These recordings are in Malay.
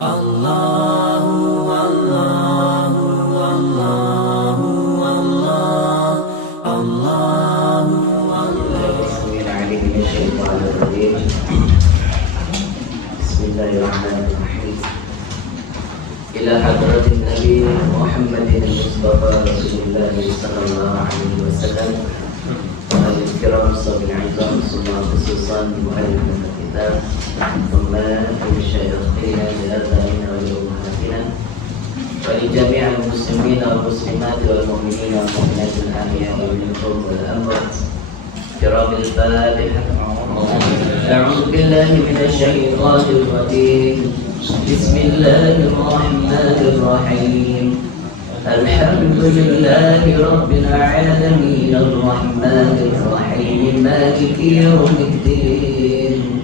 Allahu Allahu Allahu Allah Allahu Allah. Bismillahirrahmanirrahim. Ila hadratin Nabi Muhammadin Mustafa Rasulullah sallallahu alaihi wasallam wa al-kiram sabil azam semua khususan muallif kitab ثم لشيخنا لآبائنا ولأمهاتنا ولجميع المسلمين والمسلمات والمؤمنين والمؤمنات الأحياء منهم والأموات كرام الفاتحة. أعوذ بالله من الشيطان الرجيم. بسم الله الرحمن الرحيم. الحمد لله رب العالمين الرحمن الرحيم مالك يوم الدين.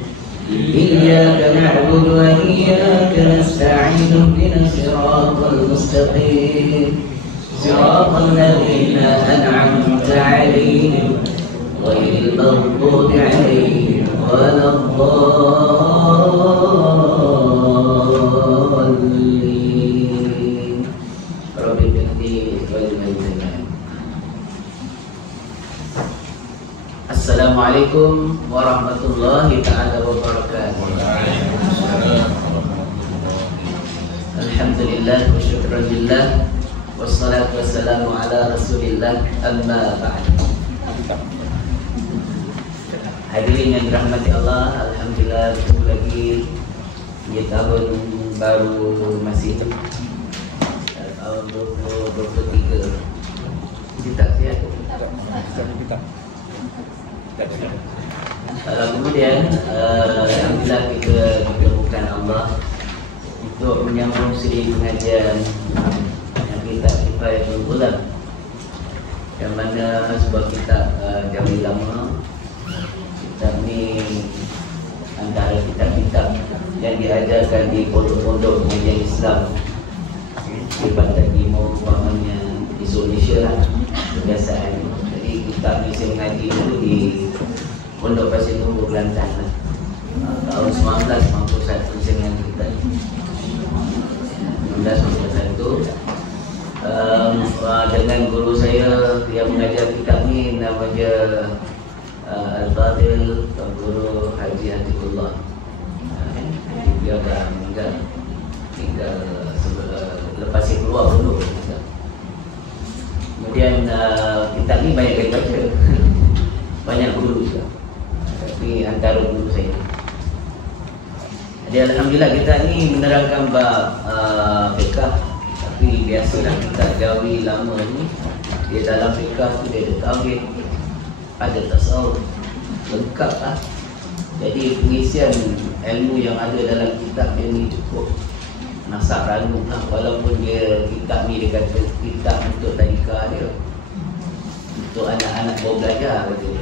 إياك نعبد وإياك نستعين اهدنا الصراط المستقيم صراط الذين أنعمت عليهم غير المغضوب عليهم ولا الضالين. رب اغفرني ولوالدي. Assalamualaikum warahmatullahi ta'ala wabarakatuh. Alhamdulillah wa syukran lillah wassalatu wassalamu ala rasulillah amma ba'd. Hadirin yang dirahmati Allah, alhamdulillah bertemu lagi di tahun baru masih tahun 2023. Kita sihat. Kemudian alhamdulillah kita diperlukan Allah untuk menyambung siri pengajian yang kita Kifayatul Ulama, yang mana sebuah kitab jauh lama. Kitab ni antara kitab-kitab yang diajarkan di pondok-pondok pengajian Islam di Pantai Timur, umpamanya di Indonesia lah kebiasaan. Jadi kitab ni saya mengaji dulu di Pondok Pasir Tumbuh Kelantan lah. Tahun 1991 saya mengaji kitab ni. 1991 dengan guru saya yang mengajar kitab ni nama dia Al-Fadil, Guru Haji Hatikullah. Dia dah meninggal lepas saya keluar dulu. Kemudian kitab ni banyak yang baca. Banyak guru juga. Tapi antara guru saya. Jadi alhamdulillah kita ni menerangkan bab fiqh. Tapi biasalah kita jawi lama ni, dia dalam fiqh tu dia ada tauhid, ada tasawuf, lengkap lah. Jadi pengisian ilmu yang ada dalam kitab dia ni cukup nasak ranum lah. Walaupun dia kitab ni dia kata kitab untuk tadika dia, untuk anak-anak baru belajar dia.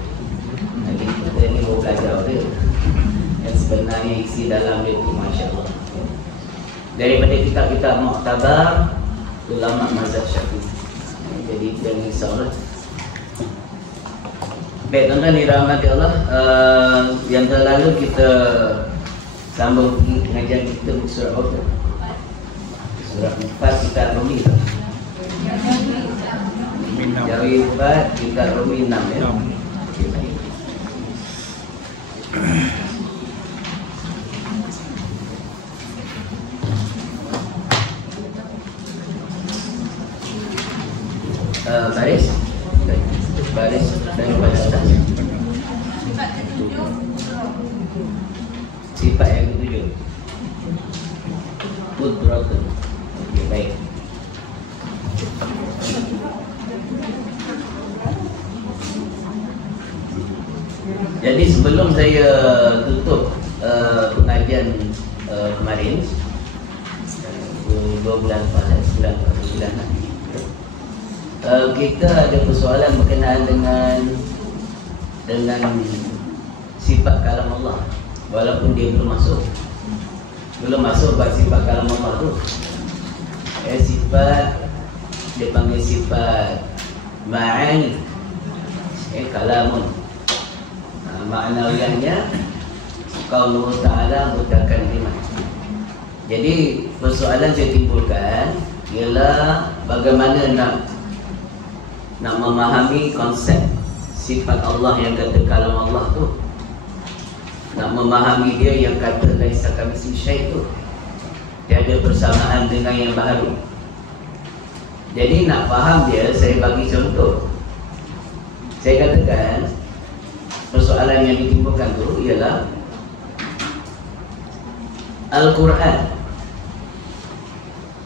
Jadi kita ni baru belajar dia. Yang sebenarnya isi dalam dia tu Masya Allah. Daripada kitab-kitab Mu'tabar ulama mazhab Syafi'i. Jadi kita ni insyaAllah. Baik tuan-tuan dirahmati Allah, yang terlalu kita sambung pengajian kita surah apa? Surah 4 kita Rumi. Jawi 4 kita Rumi 6 ya. Baris daripada atas. Sifat yang ketujuh. Qudratun. Okey, baik. Jadi sebelum saya tutup pengajian kemarin 2 bulan lepas, bulan kita ada persoalan berkenaan dengan sifat kalam Allah. Walaupun dia belum masuk bab sifat kalam Allah tu. Sifat dia panggil sifat ma'ani, kalamun. Maknawiyahnya qaulullah ta'ala mutakalliman. Jadi persoalan saya timbulkan ialah bagaimana nak memahami konsep sifat Allah yang kata kalam Allah tu, nak memahami dia yang kata laisa kamitslihi syai' tu, tiada persamaan dengan yang baharu. Jadi nak faham dia, saya bagi contoh. Saya katakan persoalan yang ditimbulkan tu ialah Al-Quran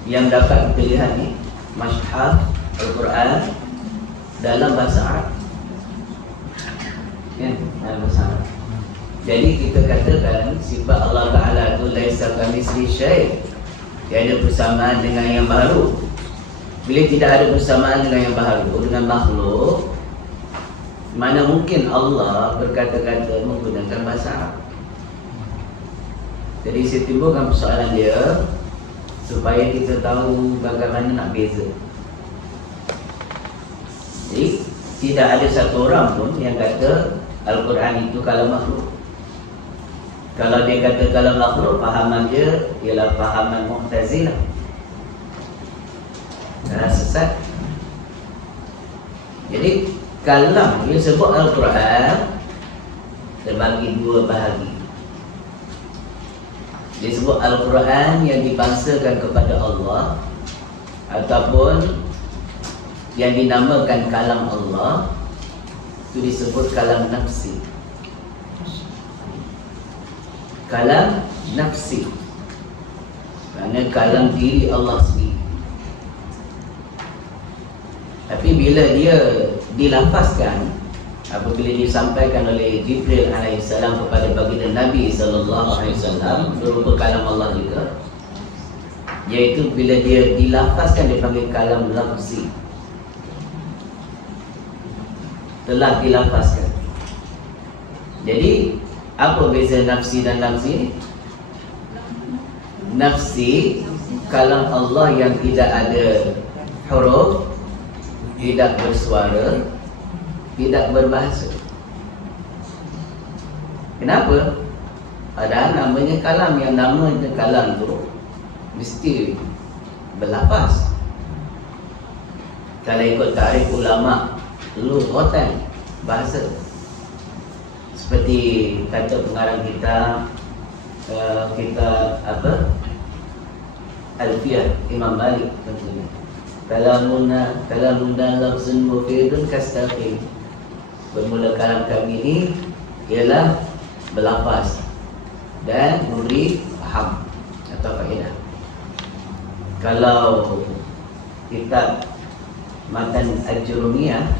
yang dapat kita lihat ni, Mushaf Al-Quran dalam bahasa Arab, ya, dalam bahasa Arab. Jadi kita katakan sifat Allah Ta'ala tu laisa kamitslihi syai', tiada persamaan dengan yang baharu. Bila tidak ada persamaan dengan yang baharu, dengan makhluk, mana mungkin Allah berkata-kata menggunakan bahasa Arab. Jadi saya timbulkan persoalan dia supaya kita tahu bagaimana nak beza. Jadi tidak ada satu orang pun yang kata Al-Quran itu kalam makhluk. Kalau dia kata kalam makhluk, fahaman dia ialah fahaman Mu'tazilah, cara sesat. Jadi kalam dia sebut Al-Quran terbagi dua bahagi. Dia sebut Al-Quran yang dibangsakan kepada Allah ataupun yang dinamakan kalam Allah, itu disebut kalam nafsi. Kalam nafsi, kerana kalam diri Allah sendiri. Tapi bila dia dilafazkan, apabila disampaikan oleh Jibril alaihissalam kepada baginda Nabi sallallahu alaihi wasallam, berupa kalam Allah juga, iaitu bila dia dilafazkan dipanggil kalam lafzi, telah dilafazkan. Jadi apa beza nafsi dan lafzi? Nafsi kalam Allah yang tidak ada huruf, tidak bersuara, tidak berbahasa. Kenapa? Padahal namanya kalam, yang namanya kalam tu mesti berlafaz. Kalau ikut tarikh ulama lughatan, bahasa. Seperti kata pengarang kita Alfiyah Imam Malik contohnya, kalamun lafzun mufidun kastaqim. Bermula kalam kami ini ialah berlafaz dan memberi faham atau faedah. Kalau kitab Matan Al-Jurumiyah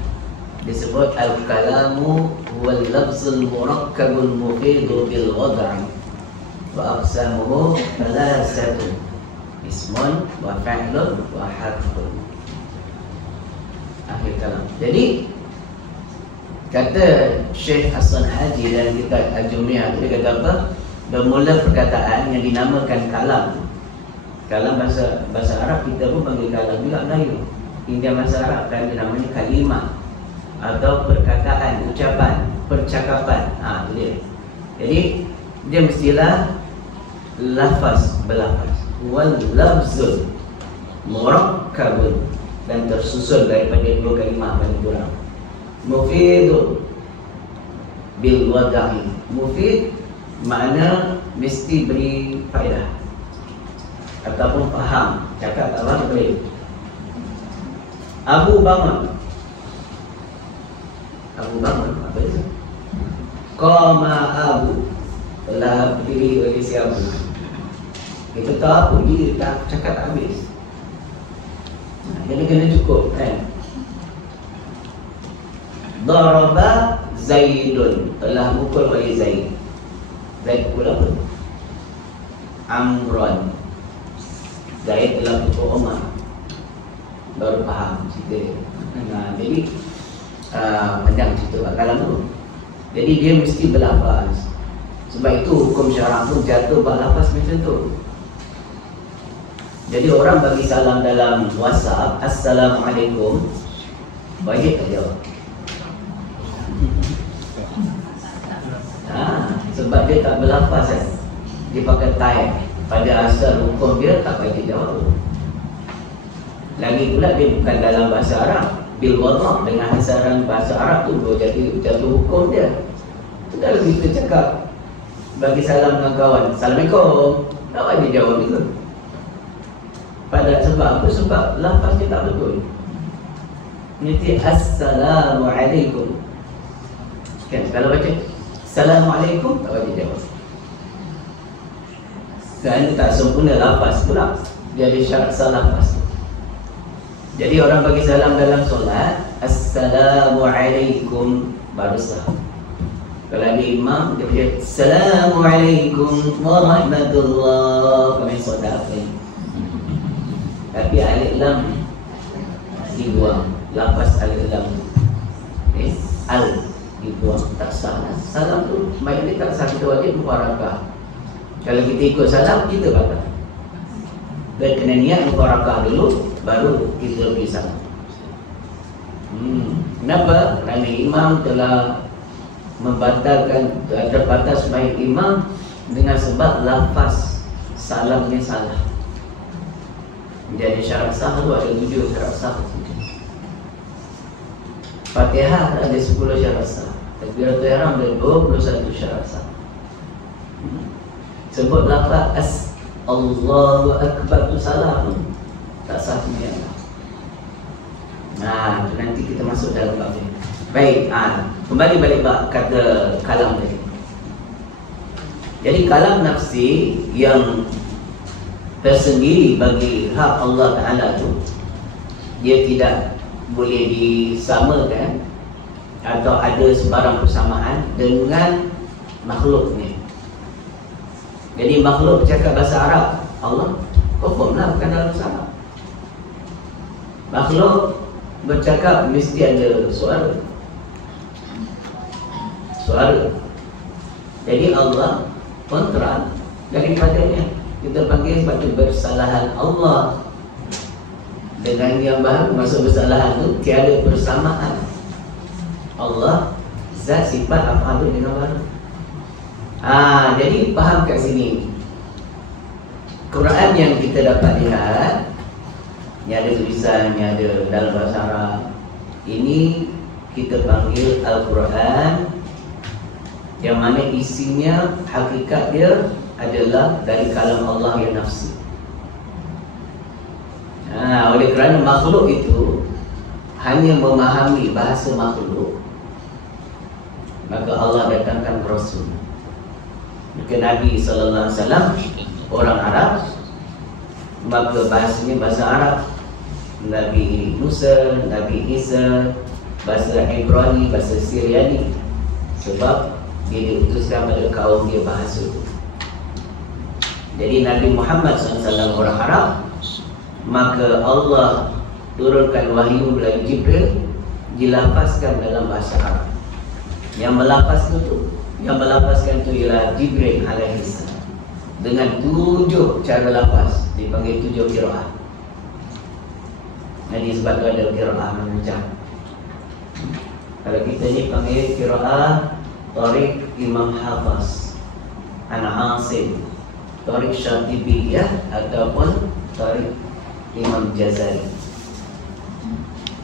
disebut al-kalamu huwal lafzul murakkabul mufidu bil wad'i wa aqsamuhu thalathatu ismun wa fa'lun wa harfun. Akhir kalam. Jadi kata Syekh Hasan Haji dalam kitab Al-Jumiyah, dia kata apa? Bermula perkataan yang dinamakan kalam. Kalam bahasa Arab kita pun panggil kalam juga, Melayu. Hingga bahasa Arab kan namanya kalimah atau perkataan, ucapan, percakapan. Itu dia. Jadi dia mestilah lafaz, berlafaz. Wal lafzul murakkabun, dan tersusun daripada dua kalimah paling kurang. Mufidu bil wada'i. Mufid makna mesti beri faedah ataupun faham, cakap apa boleh. Abu bangun. Abu bangun, apa itu? Qama Abu, telah berdiri oleh si Abu. Kita tahu apa dia tak cakap tak habis. Jadi kena cukup kan. Daraba Zaidun, telah mukul oleh Zaid. Zaid pukul apa? Amron. Zaid telah pukul Umar. Baru faham cerita. Jadi panjang cerita kalam tu. Jadi dia mesti berlafaz. Sebab itu hukum syarak pun jatuh berlafaz macam tu. Jadi orang bagi salam dalam WhatsApp, Assalamualaikum, baik tak jawab? Sebab dia tak berlafaz kan? Dia pakai time. pada asal hukum dia tak bagi jawab. Lagi pula dia bukan dalam bahasa Arab. Bil wadah, dengan hasaran bahasa Arab tu jadi jatuh hukum dia. Kalau kita cakap bagi salam dengan kawan, Assalamualaikum, tak bagi jawab juga. Pada sebab apa? Sebab lafaz dia tak betul. Nanti Assalamualaikum. Kan kalau baca Assalamualaikum tak bagi jawab. Kerana tak sempurna lafaz pula. Dia ada syarat salah lafaz. Jadi orang bagi salam dalam solat, Assalamualaikum, baru sah. Kalau ada imam, dia berkata Assalamualaikum warahmatullahi wabarakatuh. Tapi alif lam dibuang, lafaz alif lam, al dibuang, tak sah. Salam tu baik dia tak sah, kita wajib mufarakah. Kalau kita ikut salam, kita batal. Dan kena niat mufarakah dulu, baru kita beri salam. Kenapa? Kerana imam telah membatalkan, terbatas baik imam dengan sebab lafaz salamnya salah. Jadi syarat sah tu ada 7 syarat sah. Fatihah ada 10 syarat sah. Takbiratul ihram ada 21 syarat sah. Sebut lafaz Allahu Akbar tu salah pun tak sah punya. Nah, nanti kita masuk dalam bab ni. Baik, kembali balik bab kata kalam tadi. Jadi kalam nafsi yang tersendiri bagi hak Allah Ta'ala tu, dia tidak boleh disamakan atau ada sebarang persamaan dengan makhluknya. Jadi makhluk bercakap bahasa Arab, Allah confirm lah bukan dalam bahasa Arab. Makhluk bercakap mesti ada suara. Jadi Allah kontrak daripadanya. Kita panggil sebab itu bersalahan Allah dengan yang baru. Maksud bersalahan itu tiada persamaan. Allah zat sifat af'al dengan baru. Jadi faham kat sini. Quran yang kita dapat lihat, ni ada tulisan, ni ada dalam bahasa Arab. Ini kita panggil Al-Quran, yang mana isinya, hakikat dia adalah dari kalam Allah yang nafsi. Oleh kerana makhluk itu hanya memahami bahasa makhluk, maka Allah datangkan Rasul. Maka Nabi SAW orang Arab, maka bahasanya bahasa Arab. Nabi Musa, Nabi Isa, bahasa Ibrani, bahasa Syriani. Sebab dia diutuskan pada kaum dia bahasa itu. Jadi Nabi Muhammad SAW orang Arab, maka Allah turunkan wahyu melalui Jibril, dilafazkan dalam bahasa Arab. Yang melafazkan itu ialah Jibril alaihissalam, dengan 7 cara lafaz, dipanggil 7 qiraah. Jadi sebab itu ada qiraah macam. Kalau kita ni panggil qiraah Tariq Imam Hafaz, Ana Asim, Tariq Syatibiyah ataupun Tariq Imam Jazari.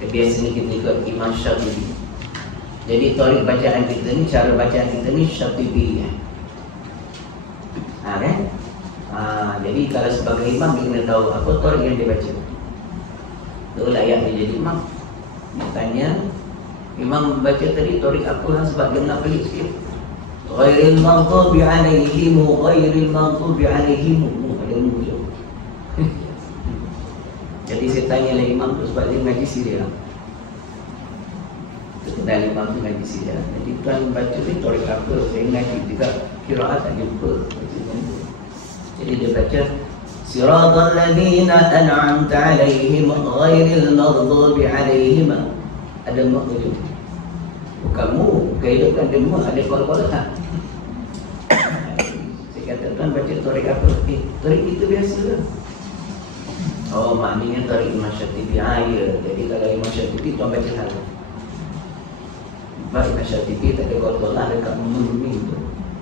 Biasanya kita ikut Imam Syatibi. Jadi tariq bacaan kita ni, cara bacaan kita ni Syatibiyah. Kan? Jadi kalau sebagai imam dia kena tahu apa tariq yang dia baca. Tu layak dia jadi imam. Makanya imam baca tadi tariq apa lah, sebab dia nak pelik sikit. Ghairil maghdubi alaihim, ghairil maghdubi alaihim. Ada muncul. Jadi saya tanya lah imam tu sebab dia ngaji Syria. Dan imam tu ngaji Syria. Jadi tuan baca ni tariq apa, saya ngaji juga qiraat tak jumpa. Jadi dia baca Siratal ladzina an'amta alaihim ghairil maghdubi alaihim. Ada maghdubi. Bukanmu, kehidupan demu ada kol-kolah tak? Saya kata tuan baca tariq apa? Tariq itu biasa lah. Oh, maknanya tariq Imam Syatibi. Ya. Jadi kalau Imam Syatibi tuan baca hal. Sebab Imam Syatibi tak ada kol-kolah dekat bumi tu.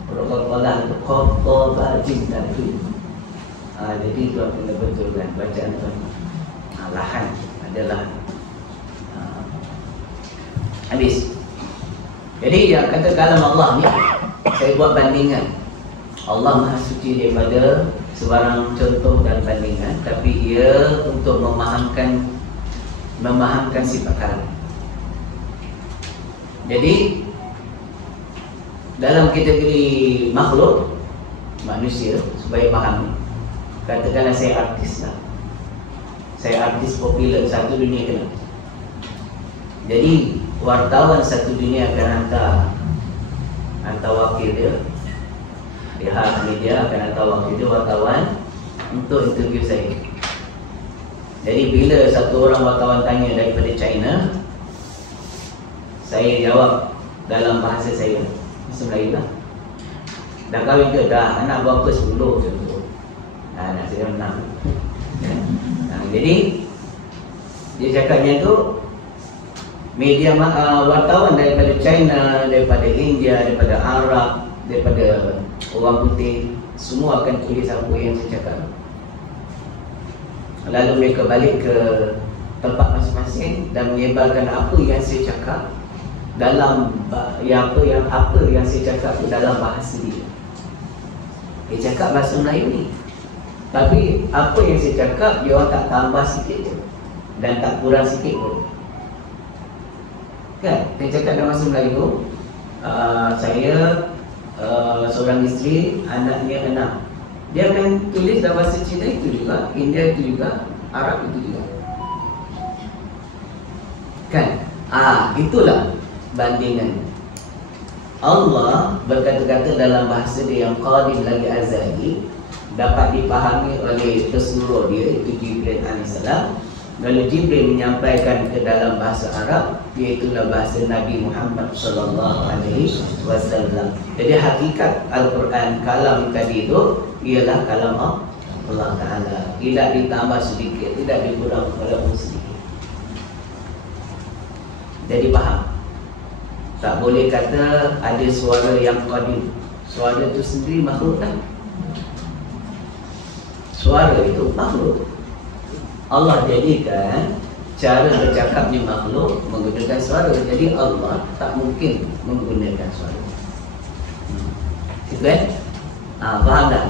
Kalau kol-kolah tu kol-kolah cinta tu. Jadi tuan kena betulkan bacaan tuan. Lahan adalah habis. Jadi yang kata kalam Allah ni, saya buat bandingan. Allah Maha Suci daripada sebarang contoh dan bandingan, tapi ia untuk memahamkan sifat kalam. Jadi dalam kategori makhluk manusia, supaya faham, katakanlah saya artis lah. Saya artis popular, satu dunia kenal. Jadi wartawan satu dunia akan hantar wakil dia, pihak media akan hantar wakil dia, wartawan, untuk interview saya. Jadi bila satu orang wartawan tanya daripada China, saya jawab dalam bahasa saya, bahasa Melayu lah. Dah kahwin ke? Dah. Anak berapa? 10 contoh. Anak saya 6. Jadi dia cakapnya tu, media wartawan daripada China, daripada India, daripada Arab, daripada orang putih, semua akan tulis apa yang saya cakap. Lalu mereka balik ke tempat masing-masing dan menyebarkan apa yang saya cakap dalam apa yang saya cakap dalam bahasa dia. Dia cakap bahasa Melayu ni, tapi apa yang saya cakap dia orang tak tambah sikit je dan tak kurang sikit pun. Kan? Dia cakap dalam bahasa Melayu, saya seorang isteri, anaknya 6. Dia akan tulis dalam bahasa Cina itu juga, India itu juga, Arab itu juga. Kan? Itulah bandingan. Allah berkata-kata dalam bahasa dia yang qadim lagi azali, dapat dipahami oleh pesuruh dia, itu Jibril AS. Lalu Jibril menyampaikan ke dalam bahasa Arab, iaitulah bahasa Nabi Muhammad SAW. Jadi hakikat Al-Quran, kalam tadi itu ialah kalam Allah Ta'ala. Tidak ditambah sedikit, tidak dikurang walaupun sedikit. Jadi faham? Tak boleh kata ada suara yang qadim. Suara itu sendiri makhluk kan? Suara itu makhluk. Allah jadikan cara bercakapnya makhluk menggunakan suara. Jadi Allah tak mungkin menggunakan suara. Itu kan? Faham tak?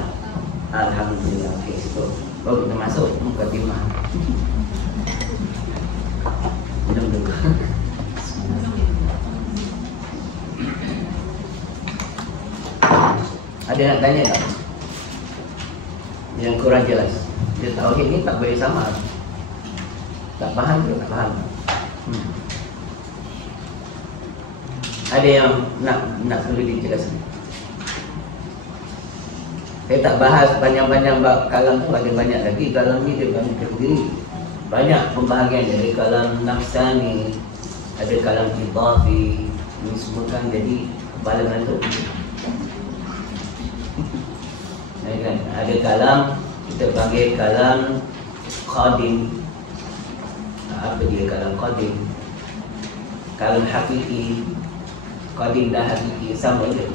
Alhamdulillah. Okey, so baru kita masuk mukadimah. Minum dulu. Ada nak tanya tak? Yang kurang jelas. Dia tauhid ni tak boleh sama. Tak faham ke? Tak faham. Ada yang nak perlu dijelaskan. Saya tak bahas panjang-panjang bab kalam tu, ada banyak lagi. Kalam ni dia banyak kategori. Banyak pembahagian dari kalam nafsani, ada kalam tibafi. Ini semua kan jadi kepala ngantuk. Ada kalam, kita panggil kalam qadim. Apa dia kalam qadim? Kalam hakiki. Qadim dan hakiki sama je.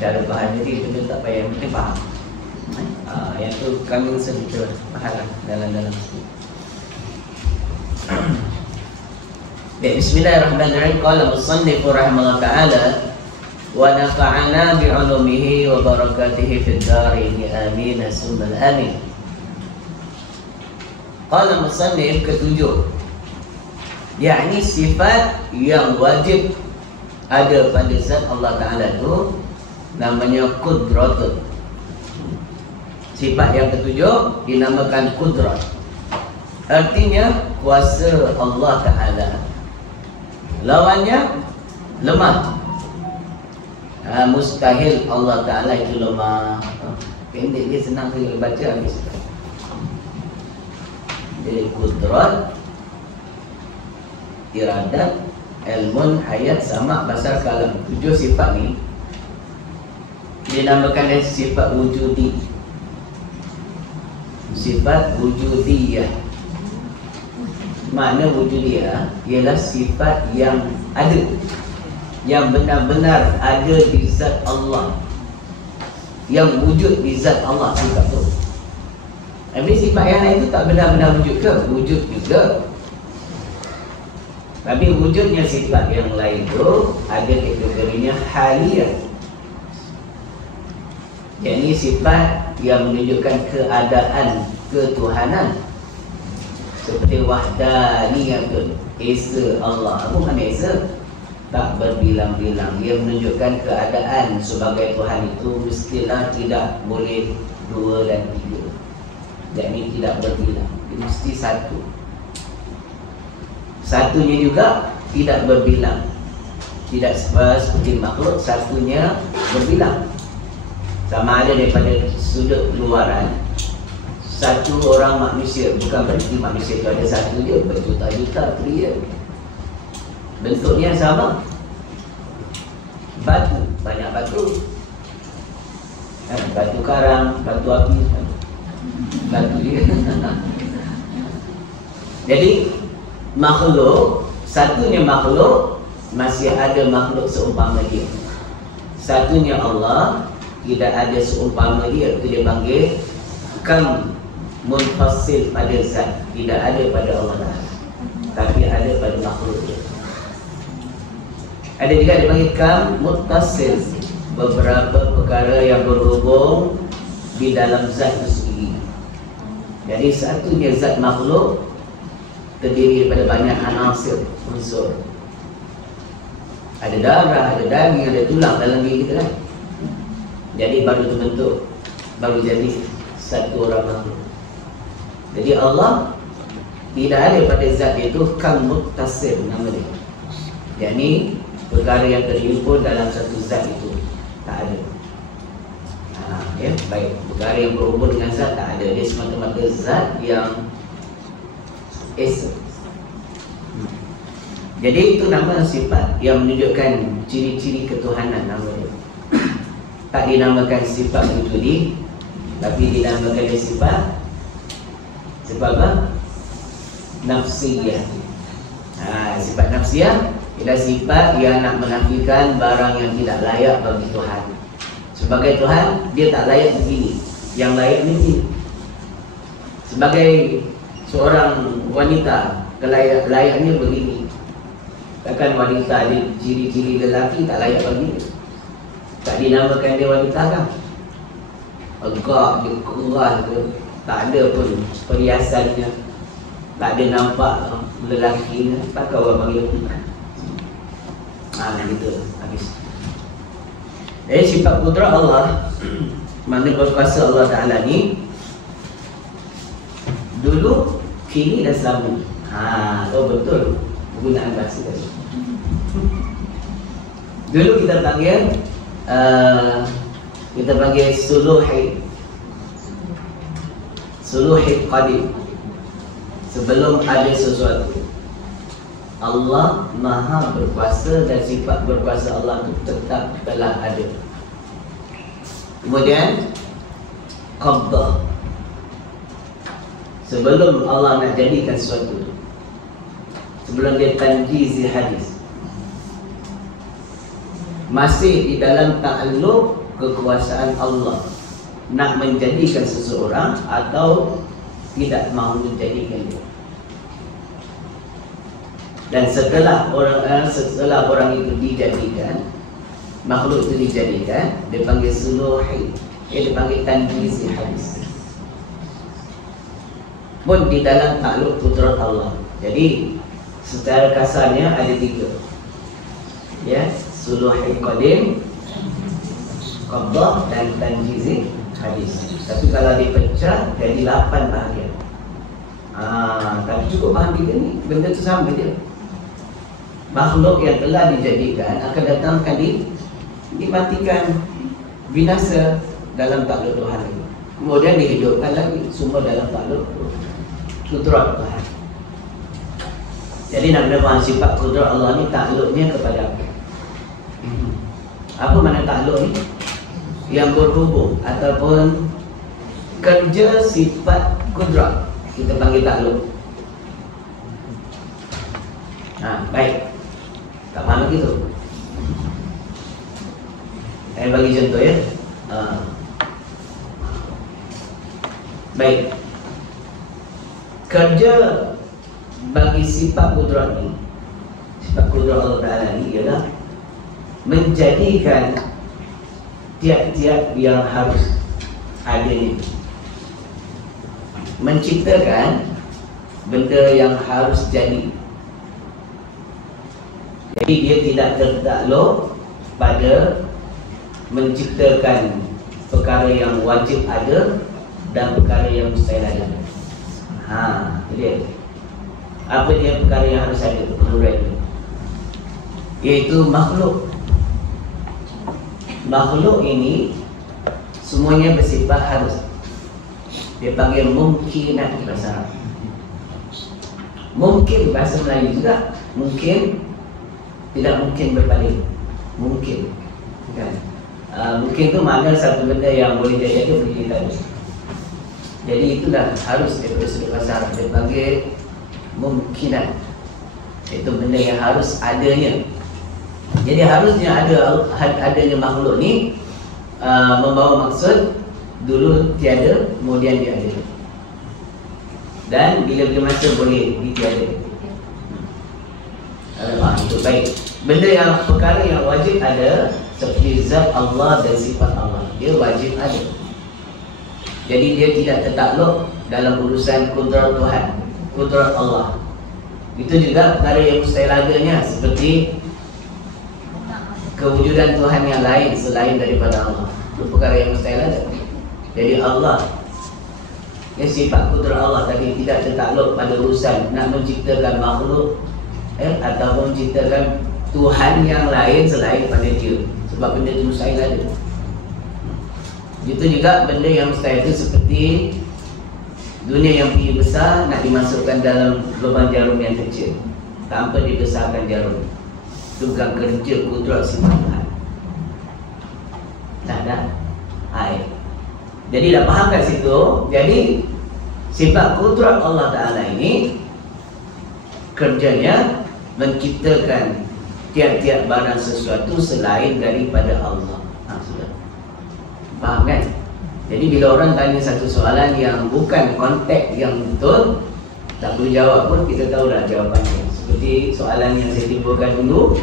Cara faham jadi itu tak payah, mesti faham. Yang tu kami sedikit faham dalam Bismillahirrahmanirrahim. Qala musannif rahimahullah ta'ala wa nafa'ana bi'ulumihi wa barakatihi fid dharain amin summa amin. Qala musannif ketujuh, yakni sifat yang wajib ada pada zat Allah Ta'ala itu namanya qudratun. Sifat yang ketujuh dinamakan qudrat. Artinya kuasa Allah Ta'ala. Lawannya lemah. Mustahil Allah Ta'ala itu lemah. Pendek dia, senang saya baca habis. Jadi qudrat, iradat, ilmun, hayat, sama, basar, kalam. 7 sifat ni dinamakan dengan sifat wujudi. Sifat wujudiyah. Makna wujudiyah ialah sifat yang ada, yang benar-benar ada di zat Allah, yang wujud di zat Allah juga tu. Tapi sifat yang lain itu tak benar-benar wujud ke? Wujud juga. Tapi wujudnya sifat yang lain itu ada kategorinya haliyah. Jadi sifat yang menunjukkan keadaan ketuhanan, seperti wahdaniyatun, Esa Allah. Apa makna Esa? Tak berbilang-bilang. Dia menunjukkan keadaan sebagai Tuhan itu mestilah tidak boleh 2 dan 3. Jadi tidak berbilang. Dia mesti satu. Satunya juga tidak berbilang. Tidak seperti makhluk, satunya berbilang. Sama ada daripada sudut luaran. Satu orang manusia, bukan berarti manusia itu ada satu je, berjuta-juta trilion. Bentuknya sama. Batu, banyak batu. Batu karang, batu api, batu dia. Jadi makhluk, satunya makhluk, masih ada makhluk seumpama dia. Satunya Allah, tidak ada seumpama dia. Itu dia panggil kam munfasil pada zat. Tidak ada pada Allah, tapi ada pada makhluk dia. Ada juga dipanggil kam muttasil, beberapa perkara yang berhubung di dalam zat itu sendiri. Jadi satunya zat makhluk terdiri daripada banyak anasir, unsur. Ada darah, ada daging, ada tulang dalam diri kita kan. Jadi baru terbentuk, baru jadi satu orang makhluk. Jadi Allah tidak ada pada zat itu kam muttasil nama dia. Jadi perkara yang terhimpun dalam satu zat itu tak ada. Ya, baik, perkara yang berhubung dengan zat tak ada. Dia semata-mata zat yang Esa. Jadi itu nama sifat yang menunjukkan ciri-ciri ketuhanan nama dia. Tak dinamakan sifat wujudi, tapi dinamakan dia sifat apa? Nafsiyah. Sifat nafsiyah ialah sifat yang nak menafikan barang yang tidak layak bagi Tuhan. Sebagai Tuhan, dia tak layak begini. Yang layak begini. Sebagai seorang wanita, layaknya begini. Takkan wanita ada ciri-ciri lelaki tak layak bagi dia. Tak dinamakan dia wanita kan? Agak dia keras ke, tak ada pun perhiasannya, tak ada nampak lelakinya, takkan orang panggil wanita. Gitu habis. Jadi sifat kudrat Allah, mana berkuasa Allah Ta'ala ni dulu, kini dan selama. Oh betul penggunaan bahasa tadi. Dulu kita panggil suluhi qadim. Sebelum ada sesuatu, Allah Maha berkuasa dan sifat berkuasa Allah itu tetap telah ada. Kemudian qabdah, sebelum Allah nak jadikan sesuatu, sebelum dia tanjizi hadis, masih di dalam ta'alluq kekuasaan Allah nak menjadikan seseorang atau tidak mahu menjadikan dia. Dan setelah orang itu dijadikan, makhluk itu dijadikan, dia panggil suluhi, dia panggil tanjizi hadis. Pun di dalam takluk kudrat Allah. Jadi secara kasarnya ada 3. Ya, suluhi qadim, qabdah dan tanjizi hadis. Tapi kalau dipecah jadi 8 bahagian. Tapi cukup faham 3 ni, benda tu sama je. Makhluk yang telah dijadikan akan datang kali dimatikan, binasa dalam takluk Tuhan ini. Kemudian dihidupkan lagi, semua dalam takluk kudrat Tuhan. Jadi nak kena faham sifat kudrat Allah ni, takluknya kepada apa? Apa makna takluk ni? Yang berhubung ataupun kerja sifat kudrat, kita panggil takluk. Baik. Tak faham lagi tu. Saya bagi contoh ya. Baik. kerja bagi sifat kudrat ini, sifat kudrat Allah Ta'ala ini ialah menjadikan tiap-tiap yang harus ada ini, menciptakan benda yang harus jadi. Jadi dia tidak tertakluk pada menciptakan perkara yang wajib ada dan perkara yang mustahil ada. Dia apa dia perkara yang harus ada, iaitu makhluk. Makhluk ini semuanya bersifat harus. Dia panggil mungkinat bahasa Arab. Mungkin bahasa Melayu juga. Mungkin, tidak mungkin berpaling. Mungkin, kan? Mungkin itu makna satu benda yang boleh jadi ada, boleh tidak ada. Jadi itulah harus daripada sudut bahasa Arab. Dia panggil mungkinat. Itu benda yang harus adanya. Jadi harusnya adanya makhluk ni membawa maksud dulu tiada, kemudian dia ada. Dan bila-bila masa boleh ditiada. Itu baik. Benda yang perkara yang wajib ada seperti zat Allah dan sifat Allah, dia wajib ada. Jadi dia tidak tertakluk dalam urusan kudrat Tuhan, kudrat Allah. Itu juga perkara yang mustahil adanya, seperti kewujudan Tuhan yang lain selain daripada Allah. Itu perkara yang mustahil ada. Jadi Allah, yang sifat kudrat Allah tadi tidak tertakluk pada urusan nak menciptakan makhluk ataupun menciptakan Tuhan yang lain selain pada dia. Sebab benda itu mustahil ada. Itu juga benda yang mustahil itu seperti dunia yang pergi besar nak dimasukkan dalam lubang jarum yang kecil tanpa dibesarkan jarum. Itu bukan kerja kudrat sifat Tuhan. Tak ada air. Jadi dah faham kat situ. Jadi sifat kudrat Allah Ta'ala ini kerjanya menciptakan tiap-tiap barang sesuatu selain daripada Allah. Sudah faham kan? Jadi bila orang tanya satu soalan yang bukan konteks yang betul, tak perlu jawab pun kita tahu dah jawapannya. Seperti soalan yang saya timbulkan dulu,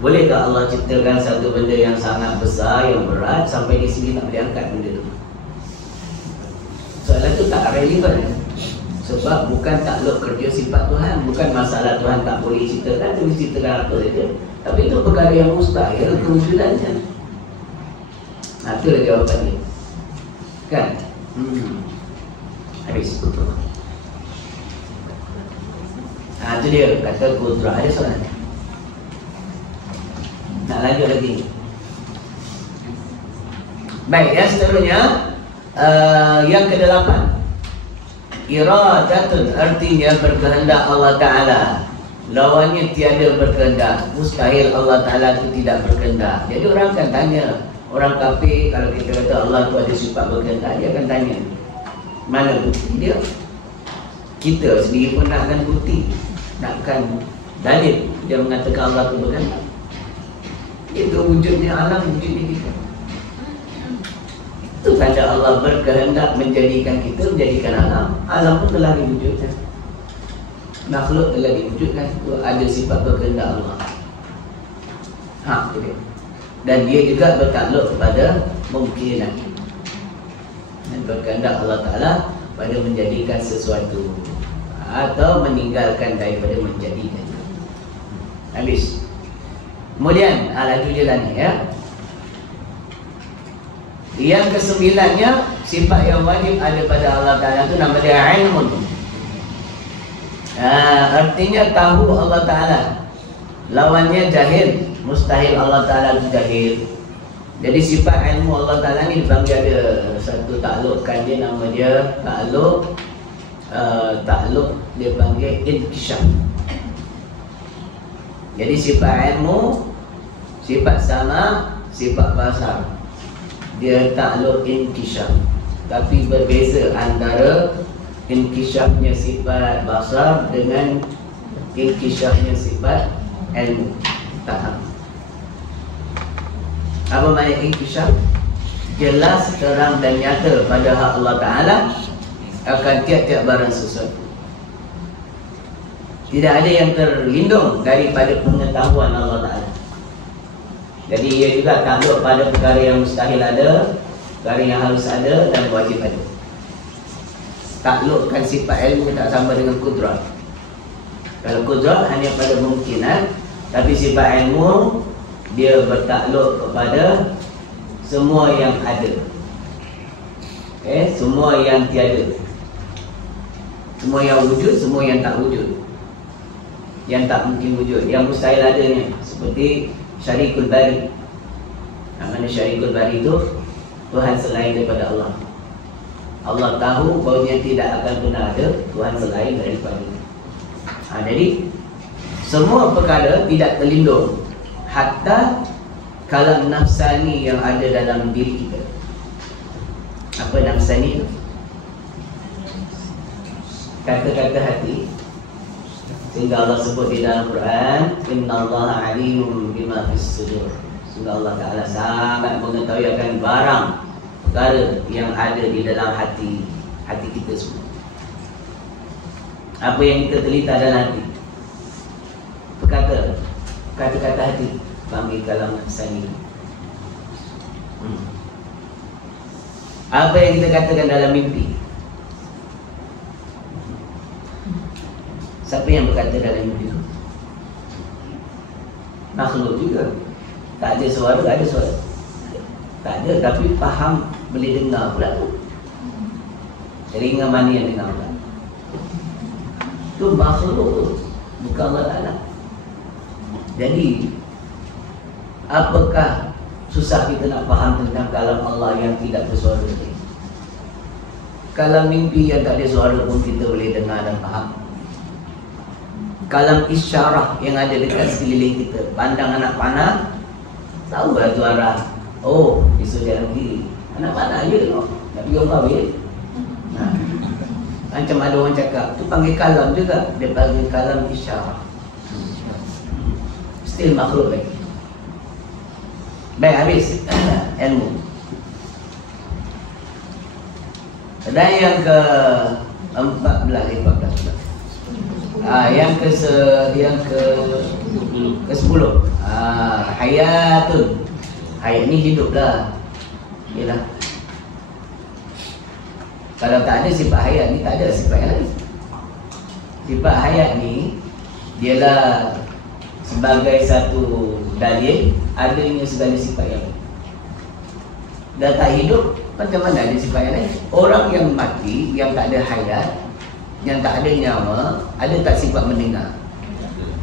bolehkah Allah ciptakan satu benda yang sangat besar, yang berat, sampai di sini tak boleh angkat benda itu? Soalan itu tak relevan. Sebab bukan takluk kerja sifat Tuhan. Bukan masalah Tuhan tak boleh ciptakan, dia boleh ciptakan apa saja. Tapi itu perkara yang mustahil kewujudannya. Itulah jawapannya. Kan? Habis. Itu dia kata kudrat. Ada soalan? Nak lanjut lagi? Baik, yang seterusnya yang ke-8, iradatun, artinya berkehendak Allah Ta'ala. Lawannya tiada berkehendak. Mustahil Allah Ta'ala itu tidak berkehendak. Jadi orang akan tanya, orang kafir kalau kita kata Allah itu ada sifat berkehendak, dia akan tanya, mana bukti dia? Kita sendiri pun nakkan bukti, nakkan dalil dia mengatakan Allah itu berkehendak. Itu wujudnya alam, wujudnya kita. Itu tanda Allah berkehendak menjadikan kita, menjadikan alam. Alam pun telah diwujudkan, makhluk telah diwujudkan. Itu ada sifat berkehendak Allah. Dan dia juga bertakluk kepada mungkinan. Dan berkehendak Allah Ta'ala pada menjadikan sesuatu atau meninggalkan daripada menjadikan. Habis. Kemudian laju jalan ni ya. Yang ke-9-nya, sifat yang wajib ada pada Allah Ta'ala itu nama dia ilmun. Artinya tahu Allah Ta'ala. Lawannya jahil. Mustahil Allah Ta'ala itu jahil. Jadi sifat ilmu Allah Ta'ala ni dipanggil ada satu taklukan dia, nama dia takluk. Takluk dia panggil inkishaf. Jadi sifat ilmu, sifat sama, sifat basar, dia takluk inkishaf. Tapi berbeza antara inkishafnya sifat basar dengan inkishafnya sifat ilmu. Faham? Apa makna inkishaf? Jelas, terang dan nyata pada hak Allah Ta'ala akan tiap-tiap barang sesuatu. Tidak ada yang terlindung daripada pengetahuan Allah Ta'ala. Jadi ia juga takluk pada perkara yang mustahil ada, perkara yang harus ada dan wajib ada. Taklukkan sifat ilmu tak sama dengan kudrat. Kalau kudrat hanya pada kemungkinan, tapi sifat ilmu dia bertakluk kepada semua yang ada, semua yang tiada, semua yang wujud, semua yang tak wujud, yang tak mungkin wujud, yang mustahil adanya. Seperti syarikul bari. Mana syarikul bari itu? Tuhan selain daripada Allah. Allah tahu bahawa tidak akan pernah ada Tuhan selain daripada. Jadi semua perkara tidak terlindung, hatta kalam nafsani yang ada dalam diri kita. Apa nafsani itu? Kata-kata hati. Sehingga Allah sebut di dalam Quran, innallaha alimun bima fis sudur. Sehingga Allah Ta'ala sangat mengetahui akan barang perkara yang ada di dalam hati kita semua. Apa yang kita telita dalam hati, kata-kata hati, panggil kalam nafsani. Apa yang kita katakan dalam mimpi, siapa yang berkata dalam mimpi itu? Makhluk juga. Tak ada suara, tak ada suara. Tak ada, tapi faham, boleh dengar pula tu. Telinga mana yang dengar pula? Itu makhluk, bukan Allah Ta'ala. Jadi apakah susah kita nak faham tentang kalam Allah yang tidak bersuara tadi? Kalam mimpi yang tak ada suara pun kita boleh dengar dan faham. Kalam isyarah yang ada dekat sekeliling kita, pandang anak panah, tahu lah tu arah. Oh, besok jalan kiri. Anak panah je tengok, nak pergi orang kahwin. Macam ada orang cakap, tu panggil kalam juga. Dia panggil kalam isyarah. Still makhluk lagi. Baik, habis ilmu. Dan yang ke 14. Yang ke 10. Hayatun. Hayat ni hidup lah. Yalah. Kalau tak ada sifat hayat ni, tak ada sifat yang lain. Sifat hayat ni dialah sebagai satu dalil adanya segala sifat yang lain. Dah tak hidup, macam mana ada sifat yang lain? Orang yang mati, yang tak ada hayat, yang tak ada nyawa, ada tak sifat mendengar?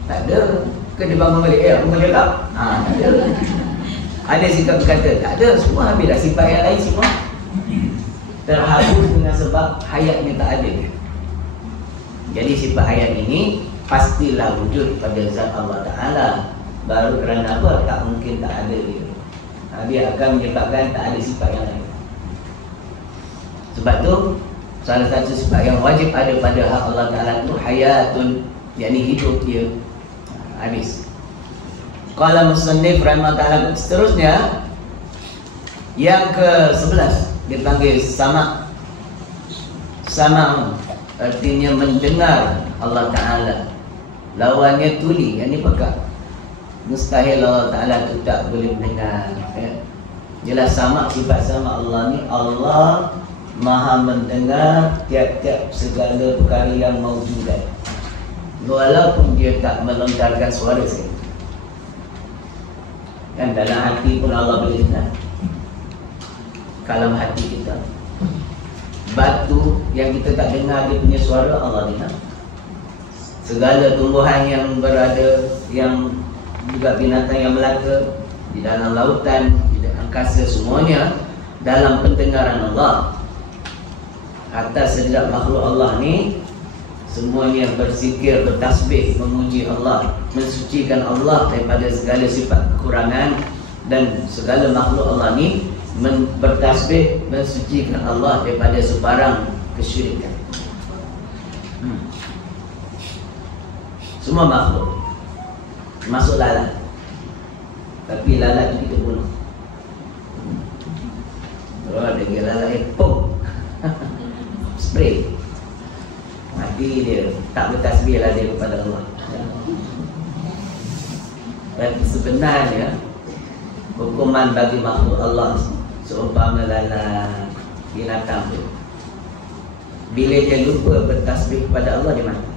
Tak ada. Ke dia bangun balik, mengelak? Tak ada. Ada sifat berkata? Tak ada. Semua habis dah sifat yang lain semua terhapus dengan sebab hayatnya tak ada. Jadi sifat hayat ini pastilah wujud pada zat Allah Ta'ala. Baru kerana apa? Tak mungkin tak ada dia. Dia akan menyebabkan tak ada sifat yang lain. Sebab tu salah satu sifat yang wajib ada pada hak Allah Ta'ala itu hayatun, yakni hidup dia. Habis. Qala musannif rahimahullah ta'ala. Seterusnya yang ke-11 dipanggil sama. Sama artinya mendengar Allah Ta'ala. Lawannya tuli, yang ni pekat. Mustahil Allah Ta'ala itu tak boleh mendengar. Jelas sama, sifat sama Allah ni, Allah Maha mendengar tiap-tiap segala perkara yang maujudat, walaupun dia tak melontarkan suara sekali. Dan dalam hati pun Allah boleh dengar. Kalam hati kita, batu yang kita tak dengar dia punya suara, Allah dengar. Segala tumbuhan yang berada, yang juga binatang yang melata di dalam lautan, di dalam angkasa, semuanya dalam pendengaran Allah. Atas sedap makhluk Allah ni semuanya berzikir, bertasbih, memuji Allah, mensucikan Allah daripada segala sifat kekurangan. Dan segala makhluk Allah ni bertasbih, mensucikan Allah daripada sebarang kesyirikan. Semua makhluk, termasuk lalat. Tapi lalat itu kita bunuh. Kalau ada lalat pom spray, hati dia, tak bertasbih lah dia kepada Allah. Dan sebenarnya hukuman bagi makhluk Allah seumpama dalam binatang tu, bila dia lupa bertasbih kepada Allah, dia mati.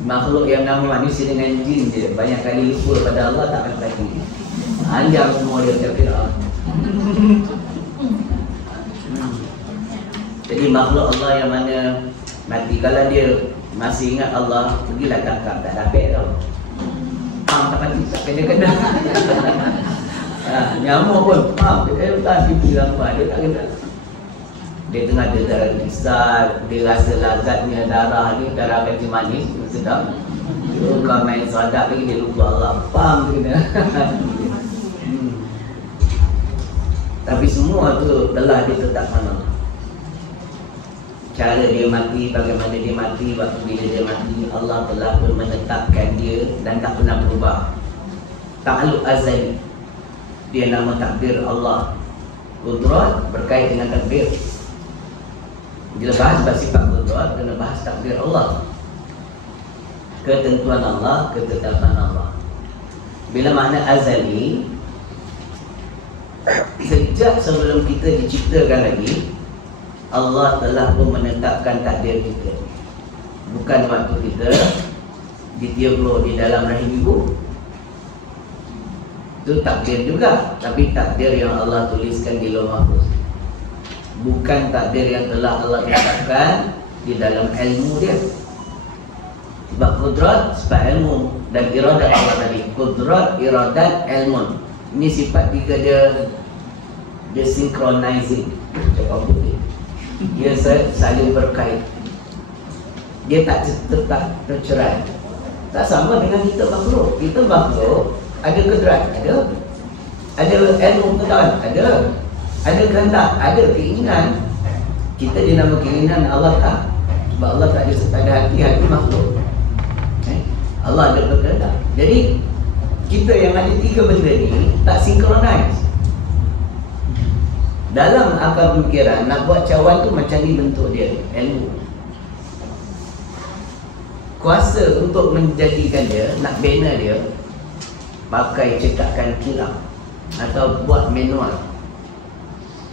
Makhluk yang nama manusia dengan jin je banyak kali lupa pada Allah, tak akan mati. Anjang semua dia macam Fir'aun. Jadi makhluk Allah yang mana mati, kalau dia masih ingat Allah, pergilah tangkap, tak dapat tau. Tak mati, tak kena-kena. Nyamuk pun, dia tak pipi lambat, dia tak kena. Dia tengah ada darah besar, dia rasa lazatnya darah ni, darah kecil manis, sedap. Kau main sadap lagi, dia lupa Allah. Faham dia kena. Tapi semua tu telah ditetapkan Allah. Cara dia mati, bagaimana dia mati, waktu bila dia mati, Allah telah pun menetapkan dia dan tak pernah berubah. Ta'alluq azali. Dia nama takdir Allah. Qudrat berkait dengan takdir. Bila bahas sifat qudrat, kena bahas takdir Allah. Ketentuan Allah, ketetapan Allah. Bila makna azali, sejak sebelum kita diciptakan lagi, Allah telah pun menetapkan takdir kita. Bukan waktu kita ditiup di dalam rahim ibu, itu takdir juga, tapi takdir yang Allah tuliskan di Lauh Mahfuz. Bukan takdir yang telah Allah tetapkan di dalam ilmu dia. Sebab kudrat sifat ilmu dan iradat Allah tadi. Kudrat, iradat, ilmu. Ini sifat tiga dia synchronizing. Cakap putih. Dia saling berkait. Dia tak tercerai. Tak sama dengan kita makhluk. Kita makhluk ada kudrat, ada ilmu pengetahuan, ada kehendak, ada keinginan. Kita dinama keinginan, Allah tak. Sebab Allah tak ada hati makhluk. Allah ada berkehendak. Jadi kita yang ada tiga benda ni tak synchronize. Dalam akal pemikiran, nak buat cawan tu macam ni bentuk dia, ilmu. Kuasa untuk menjadikan dia, nak bina dia, pakai cetakan kilang atau buat manual.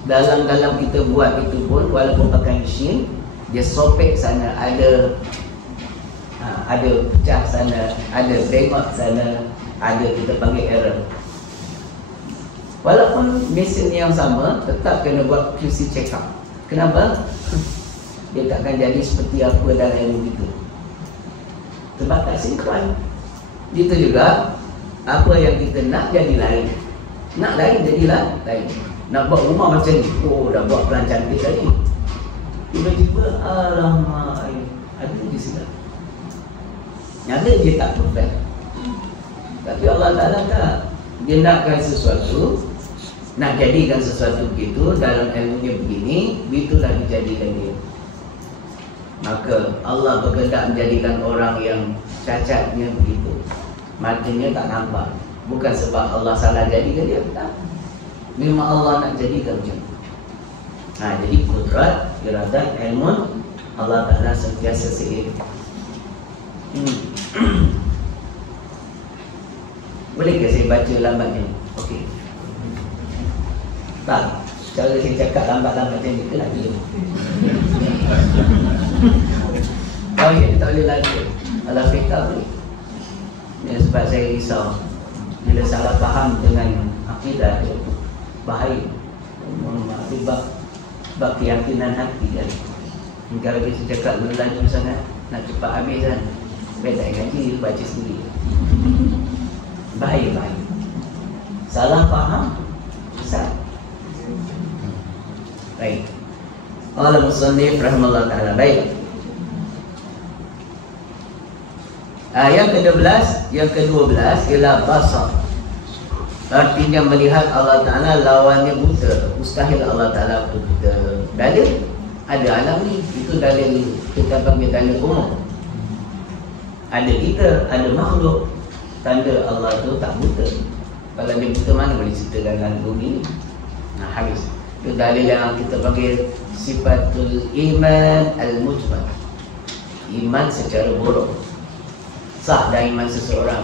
Dalam kita buat itu pun, walaupun pakai mesin, dia sopek sana, ada pecah sana, ada bengkok sana, ada kita panggil error. Walaupun mesin yang sama, tetap kena buat QC check up. Kenapa? Dia takkan jadi seperti apa dalam ilmu itu. Sebab tak sinkron. Itu juga, apa yang kita nak jadi lain. Nak lain jadilah lain. Nak buat rumah macam ni, oh dah buat pelan cantik tadi. Tiba-tiba, alamak, ada je silap. Ada je tak perfect. Tapi Allah Ta'ala tak. Dia nakkan sesuatu, nak jadikan sesuatu begitu, dalam ilmunya begini, begitulah dijadikan dia. Maka Allah berkehendak menjadikan orang yang cacatnya begitu, matanya tak nampak. Bukan sebab Allah salah jadikan dia, tak. Memang Allah nak jadikan macam tu. Jadi kudrat, iradat, ilmu, Allah Ta'ala sentiasa seiring. Bolehkah saya baca lambatnya? Okey. Tak, cara saya cakap lambat-lambat macam ni, kena diam. Oh ya, tak boleh lagi. Kalau fiqah boleh. Ya, sebab saya risau bila salah faham dengan akidah itu bahaya. Sebab keyakinan hati kan. Kalau kita cakap laju sangat, nak cepat habis kan, baik tak ngaji, baca sendiri. Bahaya. Salah faham besar. Baik. Allah musannif rahimahullah ta'ala. Baik. Yang ke-12, yang ke-12 ialah basar. Artinya melihat Allah Ta'ala lawannya buta. Mustahil Allah Ta'ala buta. Dalil ada alam ni. Itu dalil kita panggil dalil umum. Ada kita, ada makhluk. Tanda Allah tu tak buta. Kalau dia buta, mana boleh cerita dalam bumi ni? Habis. Itu dalil yang kita panggil sifatul iman al-mujmal, iman secara buruk. Sah dah iman seseorang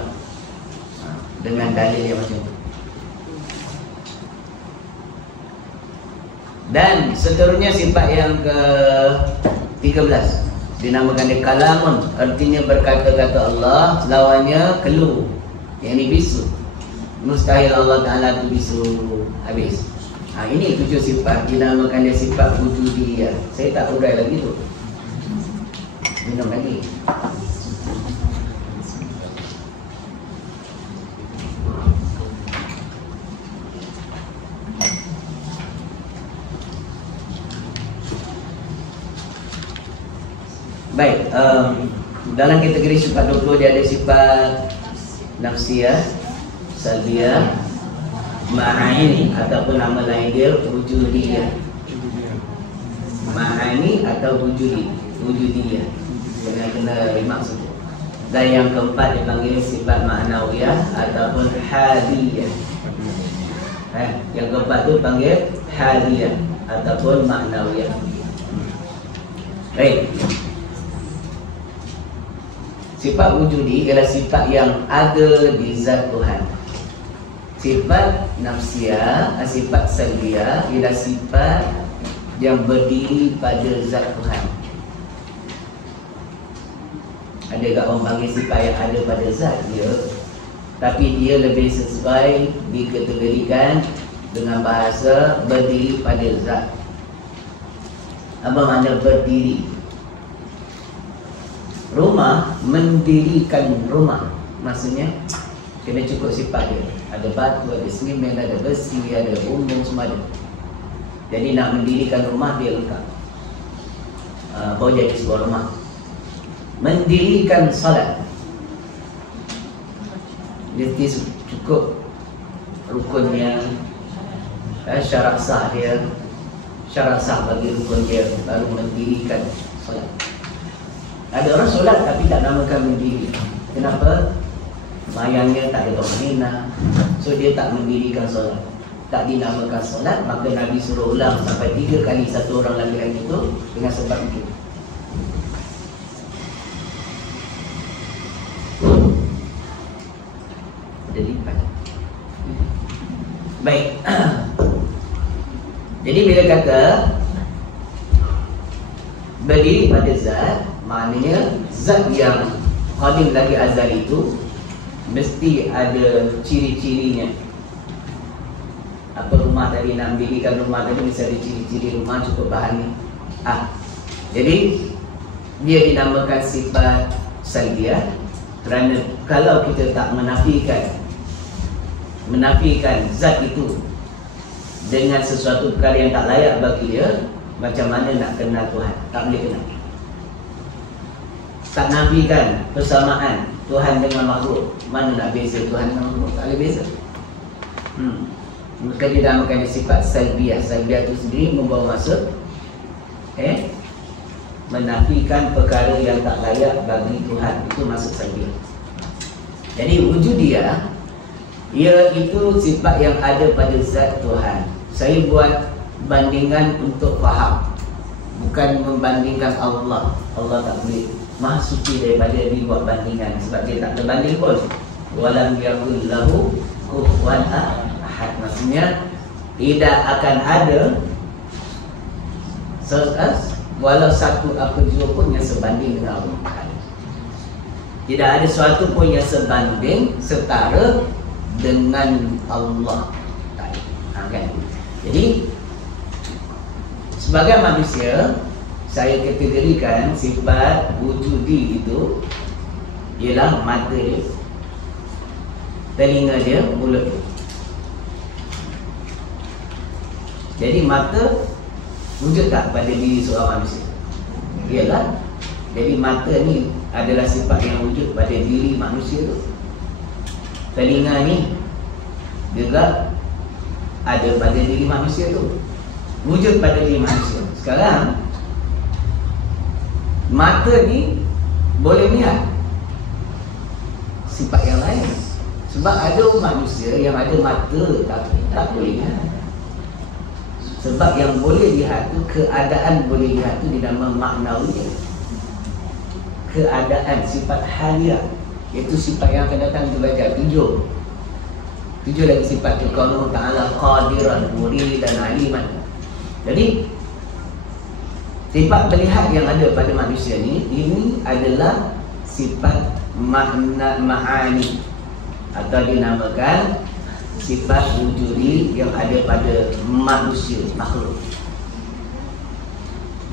dengan dalil yang macam tu. Dan seterusnya sifat yang ke-13 dinamakan dia kalamun, artinya berkata-kata Allah, lawannya keluh, yang ini bisu. Mustahil Allah Ta'ala tu bisu habis. Ini 7 sifat, dinamakan dia sifat wujudiyah. Saya tak urai lagi tu, minum lagi. Baik, dalam kategori sifat 20 dia ada sifat nafsiyah, salbiyah, ma'ani ataupun nama lain dia wujudiyah. Ma'ani atau wujudiyah dengan kena rimak semua. Dan yang keempat dipanggil sifat ma'nawiyah ataupun hadiyah. Yang keempat tu panggil hadiyah ataupun ma'nawiyah. Baik. Sifat wujudi ialah sifat yang ada di zat Tuhan. Sifat nafsiyah, sifat salbiyah ialah sifat yang berdiri pada zat Tuhan. Ada tak orang panggil sifat yang ada pada zat dia, tapi dia lebih sesuai dikategorikan dengan bahasa berdiri pada zat. Apa makna berdiri? Rumah, mendirikan rumah, maksudnya kena cukup sifat dia. Ada batu, ada semen, ada besi, ada bumbung, semua ada. Jadi nak mendirikan rumah dia lengkap. Baru jadi sebuah rumah. Mendirikan solat, dia cukup rukunnya, syarat sah dia, syarat sah bagi rukun dia, baru mendirikan solat. Ada orang solat tapi tak namakan mendiri. Kenapa? Mayangnya tak ada tumanina, so dia tak mendirikan solat. Tak dinamakan solat, maka Nabi suruh ulang sampai 3 kali satu orang laki-laki itu dengan sebab itu. Ada lipat. Baik. Jadi bila kata berdiri pada zat, maknanya zat yang qadim lagi azal itu mesti ada ciri-cirinya. Apa rumah tadi, nak mendirikan rumah tadi mesti ada ciri-ciri rumah, cukup bahan ni. Jadi dia dinamakan sifat salbiyah kerana kalau kita tak menafikan zat itu dengan sesuatu perkara yang tak layak bagi dia, macam mana nak kenal Tuhan? Tak boleh kenal. Tak nafikan persamaan Tuhan dengan makhluk, mana nak beza Tuhan dengan makhluk? Tak boleh beza. Maka dia dinamakan sifat salbiyah. Salbiyah itu sendiri membawa maksud menafikan perkara yang tak layak bagi Tuhan. Itu maksud salbiyah. Jadi wujudiyah, iaitu sifat yang ada pada zat Tuhan. Saya buat bandingan untuk faham, bukan membandingkan Allah. Allah tak boleh, Maha suci daripada dibuat bandingan, sebab dia tak terbanding pun. Walam yakul lahu kufuwan ahad, maksudnya tidak akan ada walau satu apa jua pun yang sebanding dengan Allah. Tidak ada sesuatu pun yang sebanding setara dengan Allah. Kan? Jadi sebagai manusia, saya kategorikan sifat wujudi itu ialah mata dia, telinga dia, mulut dia. Jadi mata wujud tak pada diri seorang manusia? Ialah. Jadi mata ni adalah sifat yang wujud pada diri manusia tu. Telinga ni juga ada pada diri manusia tu, wujud pada diri manusia. Sekarang mata ni boleh lihat sifat yang lain, sebab ada manusia yang ada mata tapi tak boleh lihat. Sebab yang boleh lihat tu, keadaan boleh lihat tu dinama maknawiyah. Keadaan, sifat haliah, iaitu sifat yang akan datang kita baca 7 lagi sifat tu, Allah Ta'ala qadiran, muridan, aliman. Jadi sifat melihat yang ada pada manusia ni, ini adalah sifat ma'ani, atau dinamakan sifat wujudi yang ada pada manusia, makhluk.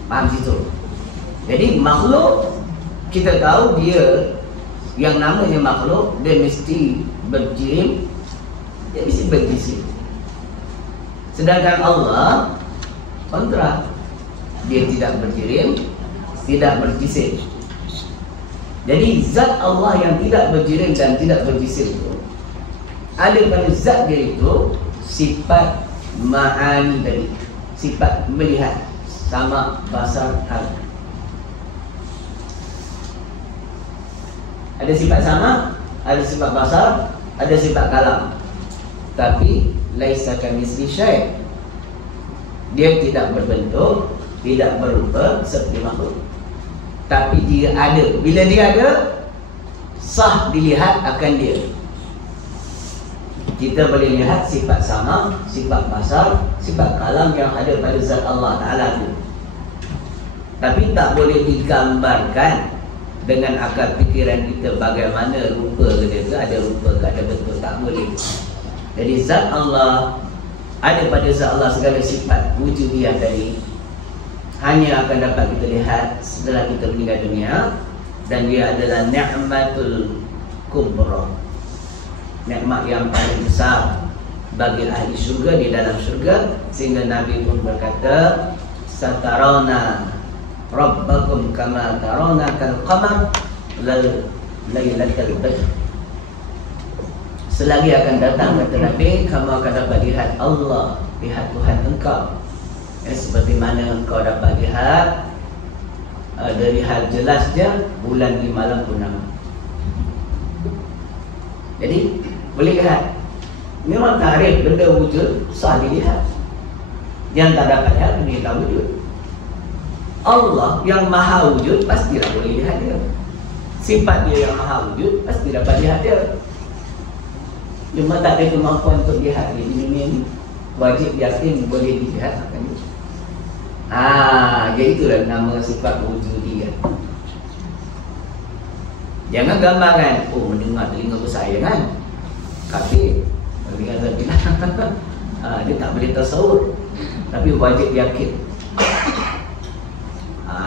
Faham situ? Jadi makhluk, kita tahu dia yang namanya makhluk, dia mesti berjirim, dia mesti berjisim. Sedangkan Allah kontra, dia tidak berjirim, tidak berjisim. Jadi zat Allah yang tidak berjirim dan tidak berjisim itu, ada pada zat dia itu sifat ma'ani tadi, sifat melihat, sama, basar, kalam. Ada sifat sama, ada sifat basar, ada sifat kalam. Tapi laisa kamitsli syai', dia tidak berbentuk, tidak berupa seperti makhluk. Tapi dia ada. Bila dia ada, sah dilihat akan dia. Kita boleh lihat sifat sama, sifat basar, sifat kalam yang ada pada zat Allah Ta'ala itu. Tapi tak boleh digambarkan dengan akal fikiran kita bagaimana rupa ke dia, ke ada rupa ke ada bentuk, tak boleh. Jadi zat Allah, ada pada zat Allah segala sifat wujudiyah tadi, hanya akan dapat kita lihat setelah kita meninggal dunia. Dan dia adalah ni'matul kubra, nikmat yang paling besar bagi ahli syurga di dalam syurga. Sehingga Nabi pun berkata, satarana rabbakum kama tarana kal qamar lailatul badr. Selagi akan datang, kata Nabi, kamu akan dapat lihat Allah, lihat Tuhan engkau, seperti mana engkau dapat lihat dari hal jelasnya bulan di malam purnama. Jadi boleh lihat. Memang tarikh benda wujud sah dilihat. Yang tak dapat lihat, dia tak wujud. Allah yang maha wujud pastilah boleh lihat dia. Sifat dia yang maha wujud pasti dapat lihat dia. Cuma tak ada kemampuan untuk lihat di dunia ini. Wajib yakin boleh dilihat akan dia. Jadi itulah nama sifat wujudiyah. Jangan gambarkan, oh mendengar telinga besar, jangan. Kafir. Bagi kata bilang dia tak boleh tasawur, tapi wajib yakin.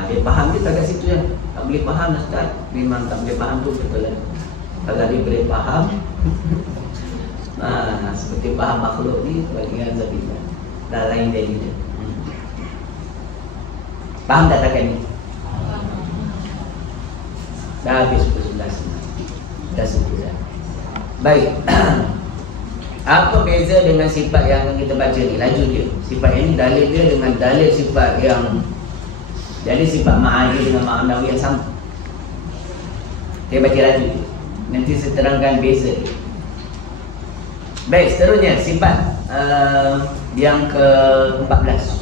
Dia faham, dia tak kat situ ya. Tak boleh faham Ustaz. Memang tak boleh faham tu betul lah. Kalau dia boleh faham seperti faham makhluk ni, bagi kata bilang dah lain dari dia. Faham tak takkan ni? Dah habis pukul 11. Dah selesai. Baik. Apa beza dengan sifat yang akan kita baca ni? Laju dia. Sifat ini dalil dia dengan dalil sifat yang, jadi sifat ma'ani dengan ma'nawi yang sama. Saya baca laju. Nanti saya terangkan beza dia. Baik, seterusnya sifat yang ke-14.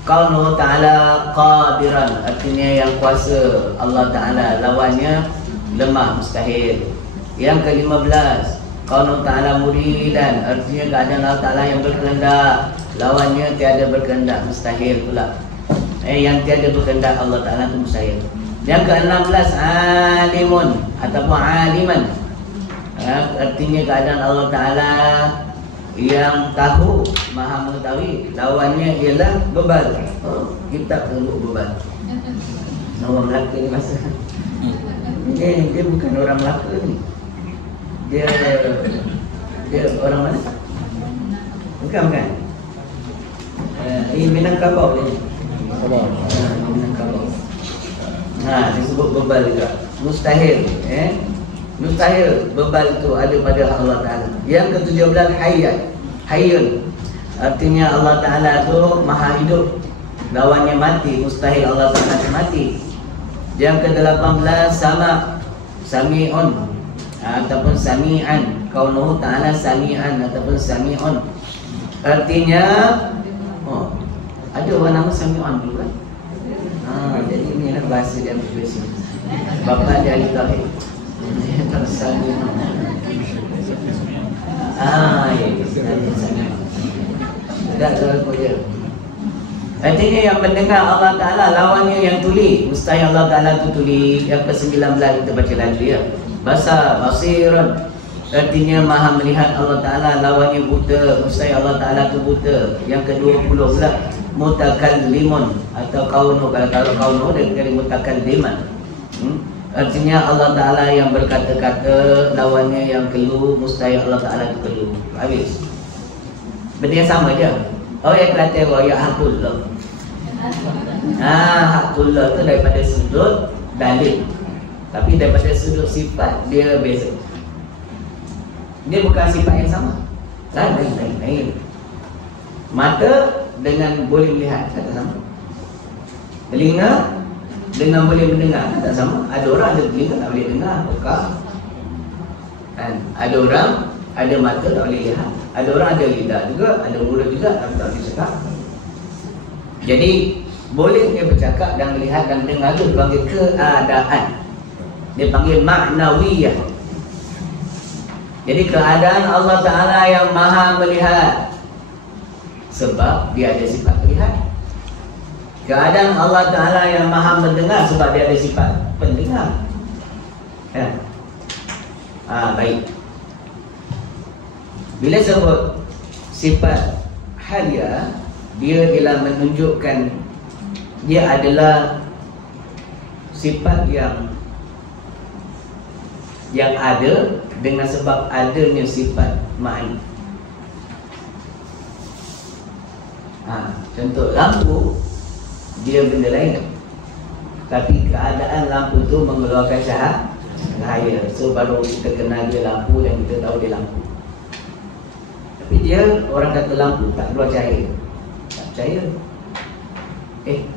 Qauluhu ta'ala qadiran, artinya yang kuasa. Allah Ta'ala lawannya lemah, mustahil. Yang ke-15, qauluhu ta'ala muridan, artinya keadaan Allah Ta'ala yang berkehendak, lawannya tiada berkehendak, mustahil pula. Yang tiada berkehendak Allah Ta'ala itu mustahil. Yang ke-16, alimun ataupun aliman, artinya keadaan Allah Ta'ala yang tahu, maha mengetahui, lawannya ialah bebal. Kita perlu bebal. Orang Melaka ni masa dia bukan orang Melaka ni. Dia orang mana? Bukan. Ini Minangkabau ni. Minangkabau. Disebut bebal juga. Mustahil, mustahil bebal itu ada pada Allah Ta'ala. Yang ke-17, hayyun, artinya Allah Ta'ala itu maha hidup, lawannya mati, mustahil Allah Ta'ala mati. Yang ke-18, sami'un ataupun sami'an, kaunuhu Ta'ala sami'an ataupun sami'un, artinya Oh, ada orang nama Sami'un dulu kan? Jadi ini adalah bahasa dia berbeza. Bapa dia ahli tauhid. Tak Sami'un. Ya. Tak tahu dia. Artinya yang mendengar Allah Ta'ala, lawannya yang tuli. Mustahil Allah Ta'ala tu tuli. Yang ke-19 kita baca lagi ya. Basiran. Artinya maha melihat Allah Ta'ala, lawannya buta. Mustahil Allah Ta'ala tu buta. Yang ke-20 pula mutakallimun atau kauno. Kalau kauno dia kata mutakalliman. Artinya Allah Ta'ala yang berkata-kata, lawannya yang keluh. Mustahil Allah Ta'ala tu keluh. Habis. Benda yang sama je. Oh yang kata ya hakullah. Hakullah tu daripada sudut dalil. Tapi daripada sudut sifat dia beza. Dia bukan sifat yang sama. Lain. Mata dengan boleh melihat tak sama. Telinga dengan boleh mendengar tak sama. Ada orang ada telinga tak boleh dengar, pekak. Kan? Ada orang ada mata tak boleh lihat. Ada orang ada lidah juga, ada mulut juga tapi tak boleh cakap. Jadi boleh dia bercakap dan melihat dan mendengar tu dipanggil keadaan. Dia panggil maknawiyah. Jadi keadaan Allah Ta'ala yang maha melihat sebab dia ada sifat melihat. Keadaan Allah Ta'ala yang maha mendengar sebab dia ada sifat pendengar. Ya. Baik. Bila sebut sifat halia, dia ialah menunjukkan dia adalah sifat yang ada dengan sebab adanya sifat ma'ani. Contoh lampu, dia benda lain, tapi keadaan lampu tu mengeluarkan cahaya. So baru kita kenal dia lampu dan kita tahu dia lampu. Tapi dia orang kata lampu tak keluar cahaya, tak percaya.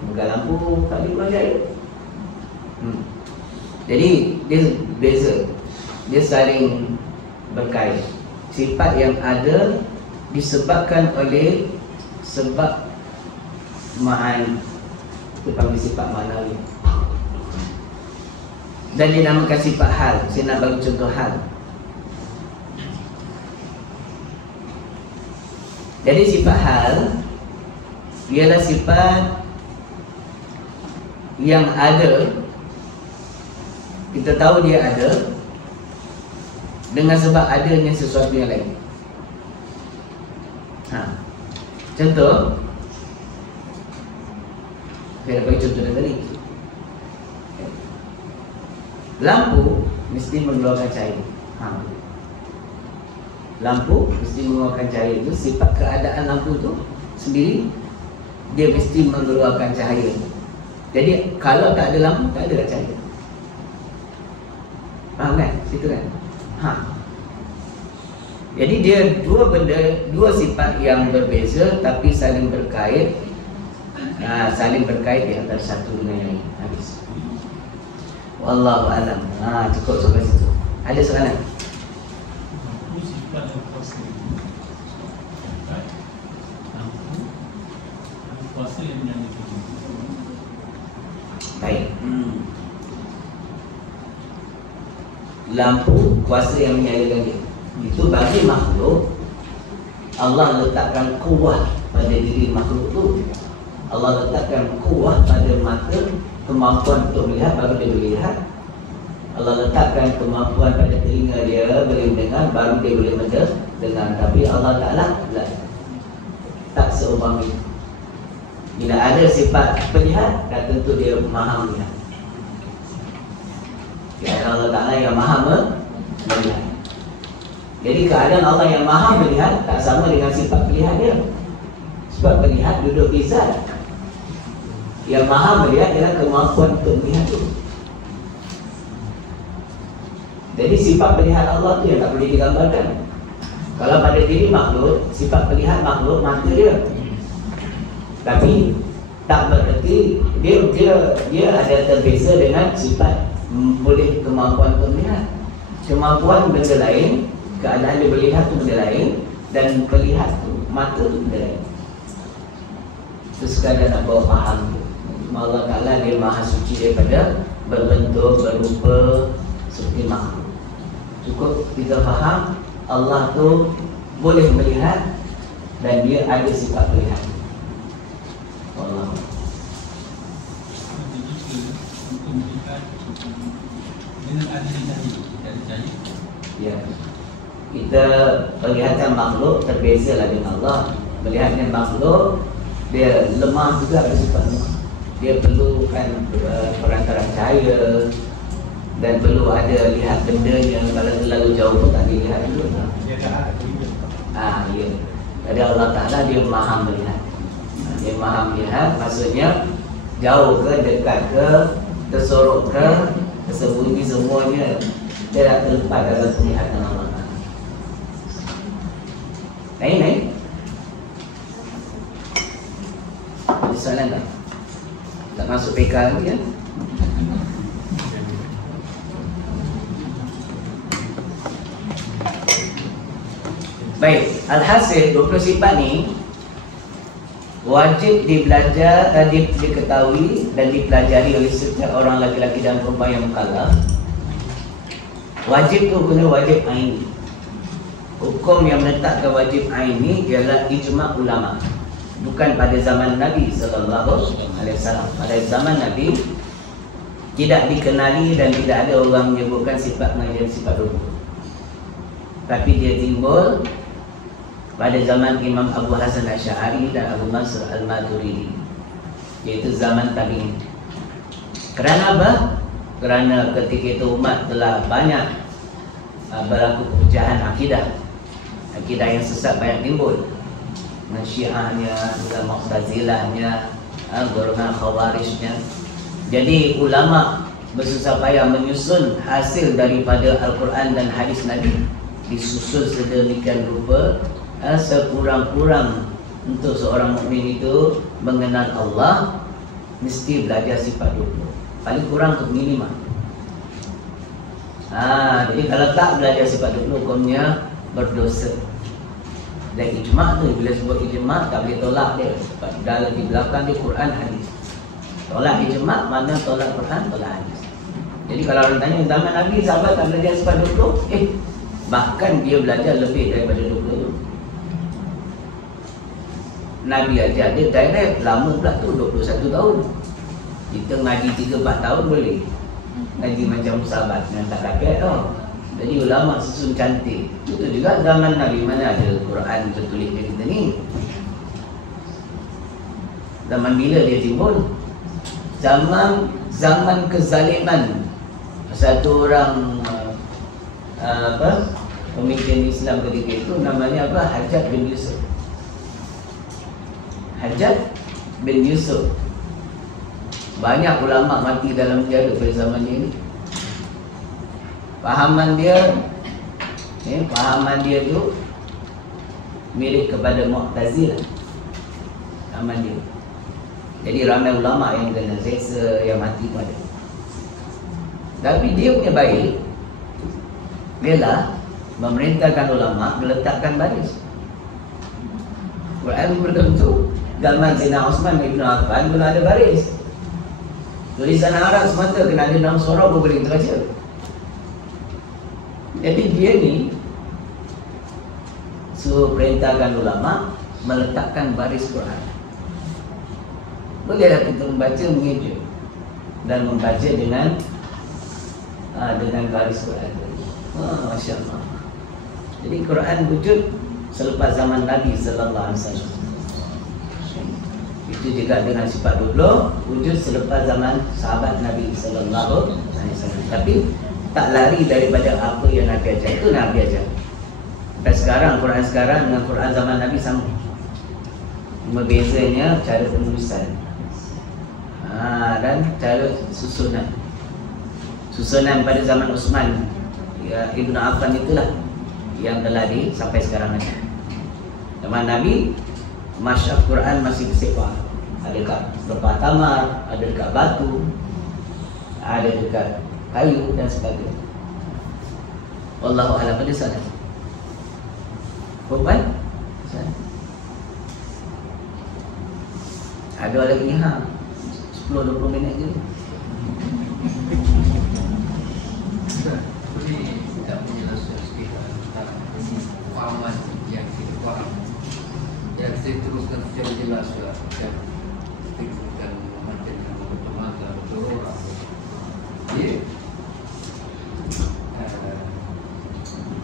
Bukan lampu tak keluar cahaya. Jadi dia beza. Dia saling berkait. Sifat yang ada disebabkan oleh sebab ma'ani. Itu panggil sifat ma'nawi. Dan dinamakan sifat hal. Saya nak bagi contoh hal. Jadi sifat hal ialah sifat yang ada. Kita tahu dia ada dengan sebab adanya sesuatu yang lain. Contoh, saya nak bagi contoh tadi. Lampu mesti mengeluarkan cahaya. Lampu mesti mengeluarkan cahaya. Itu sifat keadaan lampu tu sendiri, dia mesti mengeluarkan cahaya. Jadi kalau tak ada lampu, tak ada cahaya. Faham kan? Situ kan? Jadi dia dua benda, dua sifat yang berbeza tapi saling berkait. Saling berkait di antara satu dengan yang lain. Habis. Wallahu a'lam. Cukup sampai situ. Ada soalan? Baik. Lampu kuasa yang menyalakan dia. Itu bagi makhluk, Allah letakkan kuat pada diri makhluk tu. Allah letakkan kuat pada mata, kemampuan untuk melihat, baru dia boleh lihat. Allah letakkan kemampuan pada telinga dia, boleh mendengar, baru dia boleh mendengar. Tapi Allah Ta'ala tak seumpama itu. Bila ada sifat melihat, dah tentu dia maha melihat. Allah Ta'ala yang maha melihat. Jadi keadaan Allah yang maha melihat tak sama dengan sifat melihat dia. Sebab melihat duduk di zat. Yang maha melihat ialah kemampuan untuk melihat itu. Jadi sifat melihat Allah tu yang tak boleh digambarkan. Kalau pada diri makhluk, sifat melihat makhluk mata dia. Tapi tak bererti dia ada terbeza dengan sifat boleh kemampuan untuk melihat. Kemampuan benda lain, keadaan dia melihat tu benda lain, dan melihat tu mata tu benda lain. Itu sekadar nak bawa faham. Allah Ta'ala dia maha suci daripada berbentuk, berupa seperti makhluk. Cukup kita faham Allah tu boleh melihat dan dia ada sifat melihat. Allah. Ya. Kita penglihatan makhluk terbezalah dengan Allah. Melihatnya makhluk dia lemah juga ada sifat lemah. Dia perlukan perantaraan cahaya dan perlu ada lihat bendanya. Kalau terlalu jauh pun tak dilihat dulu. Ya. Jadi Allah Ta'ala dia maha melihat. Dia maha melihat maksudnya jauh ke, dekat ke, tersorok ke, tersembunyi semuanya dia tak terlepas dalam penglihatan Allah Ta'ala. Naik. Ada soalan tak? Tak masuk PK lagi kan? Baik, alhasil 20 sifat ni wajib dibelajar dan diketahui dan dipelajari oleh setiap orang laki-laki dan perempuan yang mukallaf. Wajib tu guna wajib aini. Hukum yang menetapkan wajib aini ialah ijma' ulama. Bukan pada zaman Nabi sallallahu alaihi wasallam. Pada zaman Nabi tidak dikenali dan tidak ada orang menyebutkan sifat menjadi sifat rukun. Tapi dia timbul pada zaman Imam Abu Hasan Asy'ari dan Abu Mansur Al-Maturidi, iaitu zaman tabi'in. Kerana apa? Kerana ketika itu umat telah banyak berlaku pecahan akidah. Akidah yang sesat banyak timbul. Syiahnya, dan Mu'tazilahnya, golongan Khawarijnya. Jadi ulama bersusah payah menyusun hasil daripada Al-Quran dan hadis Nabi, disusun sedemikian rupa sekurang-kurang untuk seorang mukmin itu mengenal Allah mesti belajar sifat 20. Paling kurang untuk minimal. Jadi kalau tak belajar sifat 20 hukumnya berdosa. Dan ijma' tu, bila sebut ijma' tak boleh tolak dia. Sebab dalam di belakang dia Quran hadis. Tolak ijma' mana tolak Quran, tolak hadis. Jadi kalau orang tanya zaman Nabi sahabat tak belajar sifat 20, bahkan dia belajar lebih daripada 20 tu. Nabi ajar dia direct, lama pula tu 21 tahun. Kita ngaji 3-4 tahun boleh. Ngaji macam sahabat yang tak rakyat tau. Jadi ulama susun cantik. Itu juga zaman Nabi, mana ada Quran tertulis macam kita ni. Zaman bila dia timbul? Zaman kezaliman satu orang pemimpin Islam ketika itu, namanya apa? Hajjaj bin Yusuf. Hajjaj bin Yusuf. Banyak ulama mati dalam penjara pada zaman ini. Pahaman dia tu mirip kepada Mu'tazilah. Pahaman dia. Jadi ramai ulama yang kena seksa, yang mati pun ada. Tapi dia punya baik, ialah memerintahkan ulama meletakkan baris. Quran berbentuk zaman Sayyidina Osman Ibn Affan pun ada baris. Tulisan Arab semata kena ada 6 surah pun boleh kita baca. Jadi dia ni suruh perintahkan ulama meletakkan baris Quran. Bolehlah kita membaca mengejut dan membaca dengan baris Quran. Masya Allah. Jadi Quran wujud selepas zaman Nabi sallallahu alaihi wasallam. Itu juga dengan sifat 20 wujud selepas zaman sahabat Nabi sallallahu alaihi wasallam. Tapi tak lari daripada apa yang Nabi ajar. Itu Nabi ajar. Sampai sekarang, Quran sekarang dengan Quran zaman Nabi sama. Cuma bezanya cara penulisan dan cara susunan. Susunan pada zaman Uthman Ibn Affan itulah yang telah sampai sekarang ada. Zaman Nabi masyaf Quran masih bersepah. Ada dekat tempat tamar, ada dekat batu, ada dekat kayu dan sebagainya. Wallahu a'lam. Pada sana perempuan sana. Ada lagi 10-20 minit je. Boleh tak menjelaskan sikit tentang fahaman yang kita faham, yang saya teruskan secara jelas dan kita bukan memanfaatkan mata-mata atau orang. Dia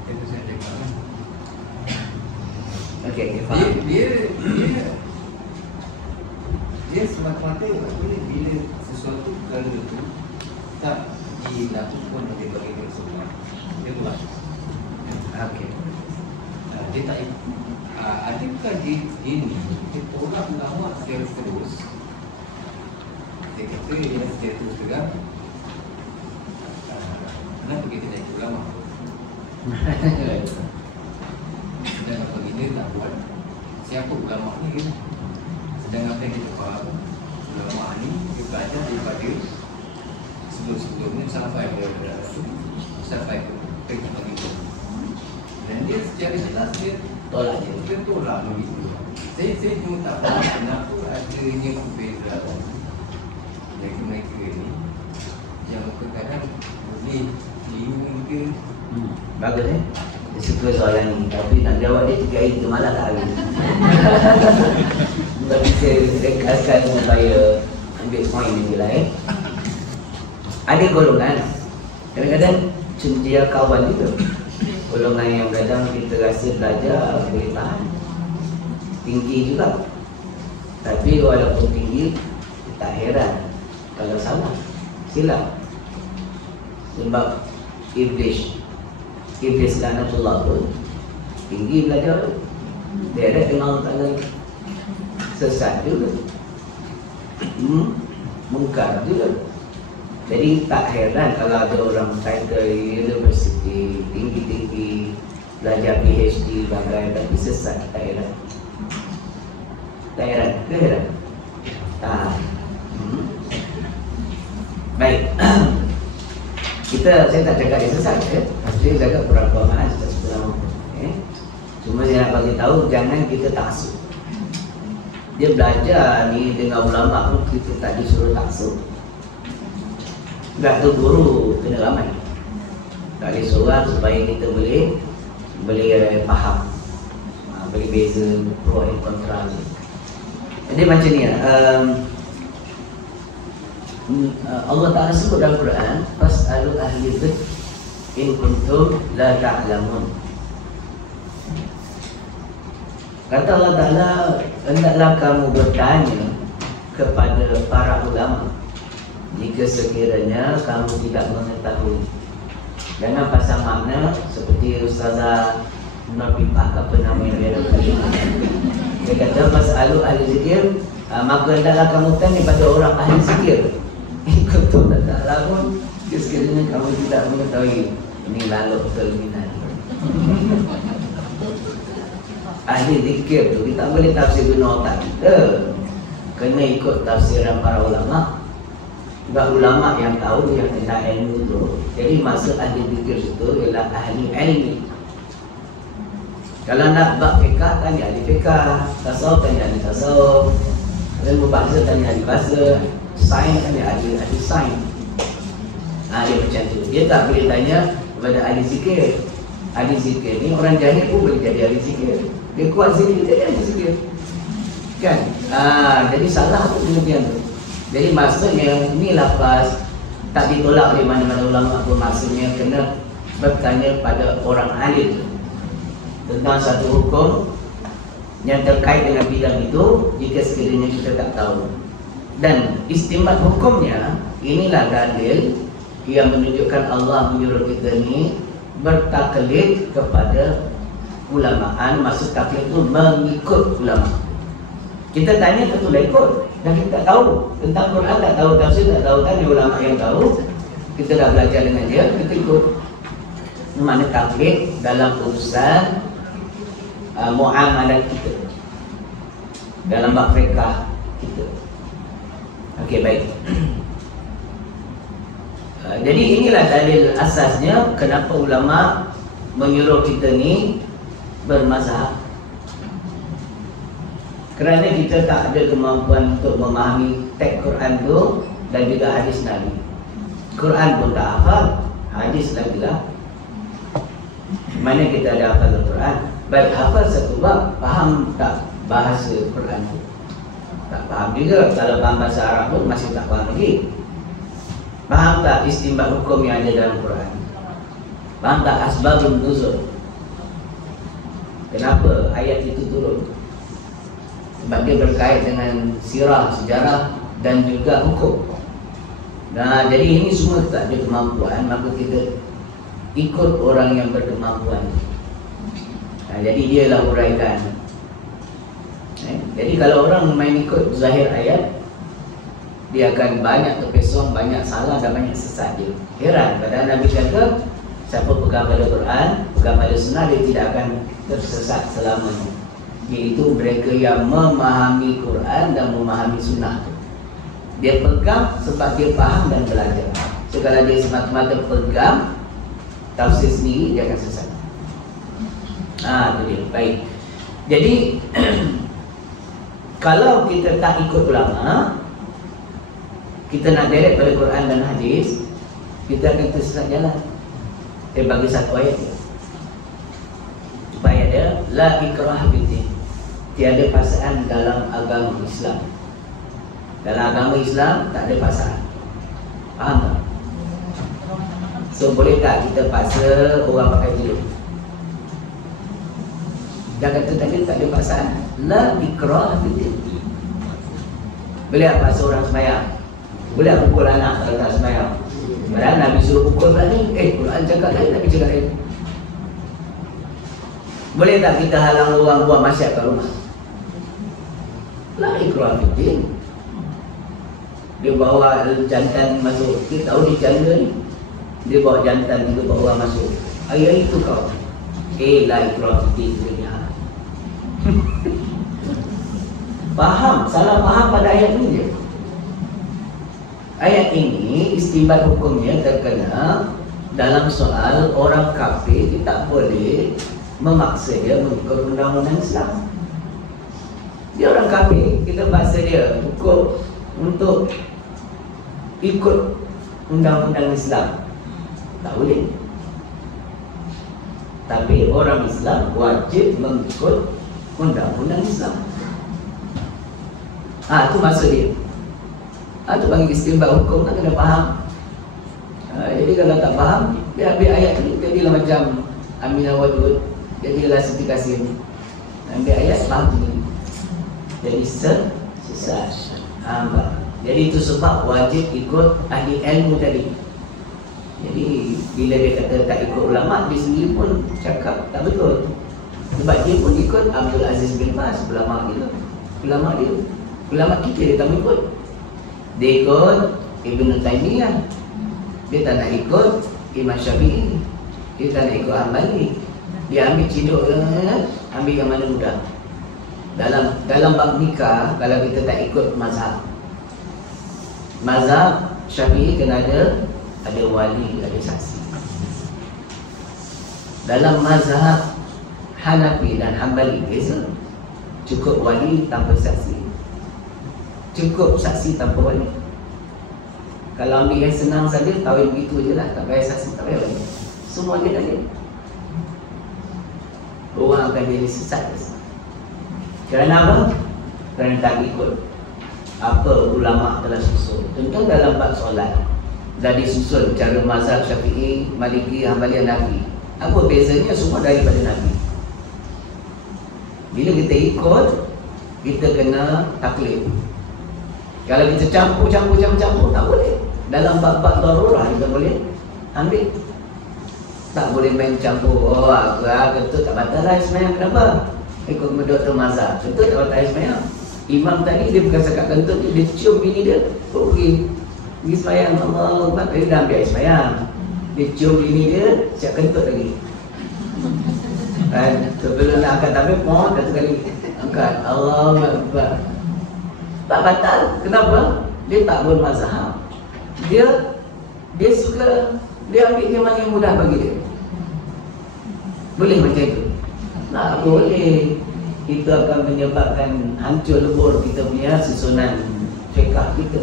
itu saya cakap. Okey, faham. Dia semata-mata bila sesuatu perkara itu tak dilakukan oleh baginda semua, dia buat. Okey. Dia tak adakah di ini kita orang ulama secara terus, dia kata dia secara terus juga, kenapa kita nak ikut ulama? Dan baginda tak buat. Siapa ulama ni kan? Sedang apa yang kita faham, ulama ni dia belajar daripada sebelum-sebelumnya sampai ke pergi begitu. Dan dia secara jelas dia Tolak je. dia tolak begitu. Saya cuma tak faham kenapa adanya perbezaan dari mereka ni yang kadang boleh hingga Bagus Dia suka soalan ni. Tapi nak jawab dia 3 hari 3 malam tak habis. Tapi saya rekaskan supaya ambil poin ni lah Ada golongan kadang-kadang cendia kawan juga. Golongan yang kadang kita rasa belajar boleh tahan, tinggi juga. Tapi walaupun tinggi, tak heran kalau salah, silap. Sebab Iblis laknatullah pun tinggi belajar tu. Dia ada kenal tak lagi, sesat juga, mungkar juga. Jadi tak heran kalau ada orang title university, tinggi-tinggi, belajar PhD, bagai tapi sesat. Tak heran. Tak heran? Ke heran? Tak. Baik. Saya tak cakap dia sesat ya. Saya cakap perumpamaan sebenarnya. Cuma saya nak bagi tahu jangan kita taksub. Dia belajar ni dengan ulama pun kita tak disuruh taksub. Tak tu guru kena ramai. Tak boleh seorang supaya kita boleh faham, boleh beza pro and kontra. Jadi macam ni Allah Ta'ala sebut dalam Quran, fas'alu ahli dzikr in kuntum la ta'lamun. Kata Allah Ta'ala, hendaklah kamu bertanya kepada para ulama jika sekiranya kamu tidak mengetahui. Jangan pasang makna seperti Ustazah Nafifah apa nama dia. Dia kata fas'alu ahli dzikr, maka hendaklah kamu tanya pada orang ahli zikir. Betul tak lamun sekiranya kamu tidak mengetahui. Ini lalu terminal. Ahli zikir tu kita boleh tafsir guna otak kita, kena ikut tafsiran para ulama. Sebab ulama yang tahu yang tentang ilmu tu. Jadi maksud ahli zikir itu ialah ahli ilmi. Kalau nak bab fiqh, tanya ahli fiqh. Tasawuf, tanya ahli tasawuf. Ilmu bahasa, tanya ahli bahasa. Sains, tanya ahli sains. Dia macam tu. Dia tak boleh tanya kepada ahli zikir. Ahli zikir ni orang jahil pun boleh jadi ahli zikir. Dia kuat zikir, dia jadi ahli zikir. Kan? Jadi salah tu demikian tu. Jadi maksudnya ini lafaz tak ditolak oleh mana-mana ulama pun, maksudnya kena bertanya pada orang alim tentang satu hukum yang terkait dengan bidang itu jika sekiranya kita tak tahu. Dan istimbat hukumnya inilah dalil yang menunjukkan Allah menyuruh kita ni bertaklid kepada ulamaan. Maksud taklid itu mengikut ulama. Kita tanya betul ikut. Dan kita tak tahu tentang Quran, tak tahu tafsir, tak tahu tanya ulama yang tahu. Kita dah belajar dengan dia, kita ikut. Mana taklid dalam urusan muamalah kita, dalam bab fiqh kita. Okey, baik. Jadi inilah dalil asasnya kenapa ulama menyuruh kita ni bermazhab. Kerana kita tak ada kemampuan untuk memahami teks Quran tu dan juga hadis Nabi. Quran pun tak hafal, hadis lagi lah. Mana kita ada hafal Al-Quran? Baik hafal satu bab, faham tak bahasa Quran tu? Tak faham juga. Kalau faham bahasa Arab pun masih tak faham lagi. Faham tak istinbat hukum yang ada dalam Quran? Faham tak asbabun nuzul? Kenapa ayat itu turun? Sebab dia berkait dengan sirah, sejarah dan juga hukum. Nah, jadi ini semua tak ada kemampuan, maka kita ikut orang yang berkemampuan. Nah, jadi dialah uraikan. Jadi kalau orang main ikut zahir ayat, dia akan banyak terpesong, banyak salah dan banyak sesat dia. Heran, padahal Nabi kata siapa pegang pada Quran, pegang pada sunnah, dia tidak akan tersesat selamanya. Iaitu mereka yang memahami Quran dan memahami sunnah. Dia pegang sebab dia faham dan belajar. So, kalau dia semata-mata pegang tafsir sendiri, dia akan sesat. Itu dia. Baik. Jadi kalau kita tak ikut ulama, kita nak direct pada Quran dan hadis, kita akan tersesat jalan. Dia bagi satu ayat dia. Ayat dia, la ikrah fiddin. Tiada paksaan dalam agama Islam. Dalam agama Islam tak ada paksaan. Faham tak? So boleh tak kita paksa orang pakai tudung? Dia kata tadi tak ada paksaan. La ikrah fiddin. Boleh tak paksa orang sembahyang? Boleh tak pukul anak kalau tak sembahyang? Padahal Nabi suruh pukul berani. Quran cakap lain, Nabi cakap lain. Boleh tak kita halang orang buat maksiat kat rumah? La ikrah fiddin. Dia bawa jantan masuk. Dia tahu dia janda ni. Dia bawa jantan juga bawa masuk. Ayat itu kau. La ikrah fiddin. Faham, salah faham pada ayat ini je. Ayat ini istinbat hukumnya terkena dalam soal orang kafir. Dia tak boleh memaksa dia mengikut undang-undang Islam. Dia orang kafir, kita paksa dia hukum untuk ikut undang-undang Islam, tak boleh. Tapi orang Islam wajib mengikut undang-undang Islam. Itu maksud dia. Itu bagi istinbat hukum kan kena faham. Jadi kalau tak faham, dia ambil ayat ni, jadilah macam Aminah Wadud, jadilah Siti Kasim. Ambil ayat, faham ni. Jadi sesat. Jadi itu sebab wajib ikut ahli ilmu tadi. Jadi bila dia kata tak ikut ulama', dia sendiri pun cakap tak betul. Sebab dia pun ikut Abdul Aziz bin Baz, ulama' dia. Ulama' dia, ulama' kita dia tak ikut. Dia ikut Ibn Taymiyah. Dia tak nak ikut Imam Syafi'i. Dia tak nak ikut Hanbali. Dia ambil ciduk, ambil yang mana mudah. Dalam bab nikah, kalau kita tak ikut mazhab Syafi'i kena ada wali, ada saksi. Dalam mazhab Hanafi dan Hanbali beza. Cukup wali tanpa saksi, cukup saksi tanpa wali. Kalau ambil yang senang saja, kahwin begitu je lah, tak payah saksi, tak payah wali. Semua dia dah ada. Orang akan jadi sesat. Kerana apa? Kerana tak ikut apa ulama' telah susun. Contoh dalam bab solat, dah disusun cara mazhab Syafi'i, Maliki, Hanbali, Hanafi. Apa bezanya? Semua daripada Nabi. Bila kita ikut, kita kena taklid. Kalau kita campur, tak boleh. Dalam bab-bab darurah kita boleh ambil. Tak boleh main campur. Kentut tak batal lah semayang. Kenapa? Ikut Dr. Mazhab, kentut tak batal semayang. Imam tadi dia bukan cakap kentut, dia cium bini dia, pergi semayang. Allah Akbar, dia dah ambil semayang. Dia cium bini dia, siap kentut lagi. Sebelum nak angkat tabir, satu kali angkat. Allah Akbar. Tak batal. Kenapa? Dia tak bermazhab. Dia suka, dia ambil yang mana yang mudah bagi dia. Boleh macam itu? Tak boleh. itu akan menyebabkan hancur lebur kita punya susunan fiqh kita.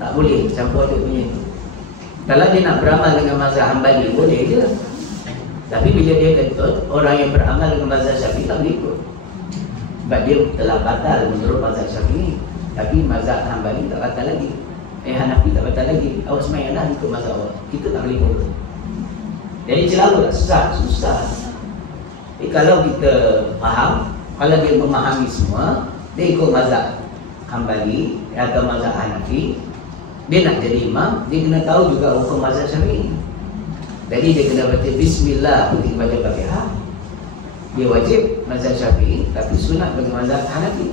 Tak boleh campur dia punya itu. Kalau dia nak beramal dengan mazhab Hanbali boleh je. Tapi bila dia kentut, orang yang beramal dengan mazhab Syafi'i tak boleh ikut. Sebab dia telah batal menurut mazhab Syafi'i. Tapi mazhab Hanbali tak batal lagi. Hanafi tak batal lagi. Awak semayang dah ikut mazhab awak. Kita tak boleh ikut. Jadi celaka tak? Susah. Kalau kita faham, kalau dia memahami semua, dia ikut mazhab Hanbali atau mazhab Hanafi, dia nak jadi imam, dia kena tahu juga hukum mazhab Syafi'i. Jadi dia kena baca bismillah untuk baca Fatihah. Dia wajib mazhab Syafi'i, tapi sunat bagi mazhab Hanafi.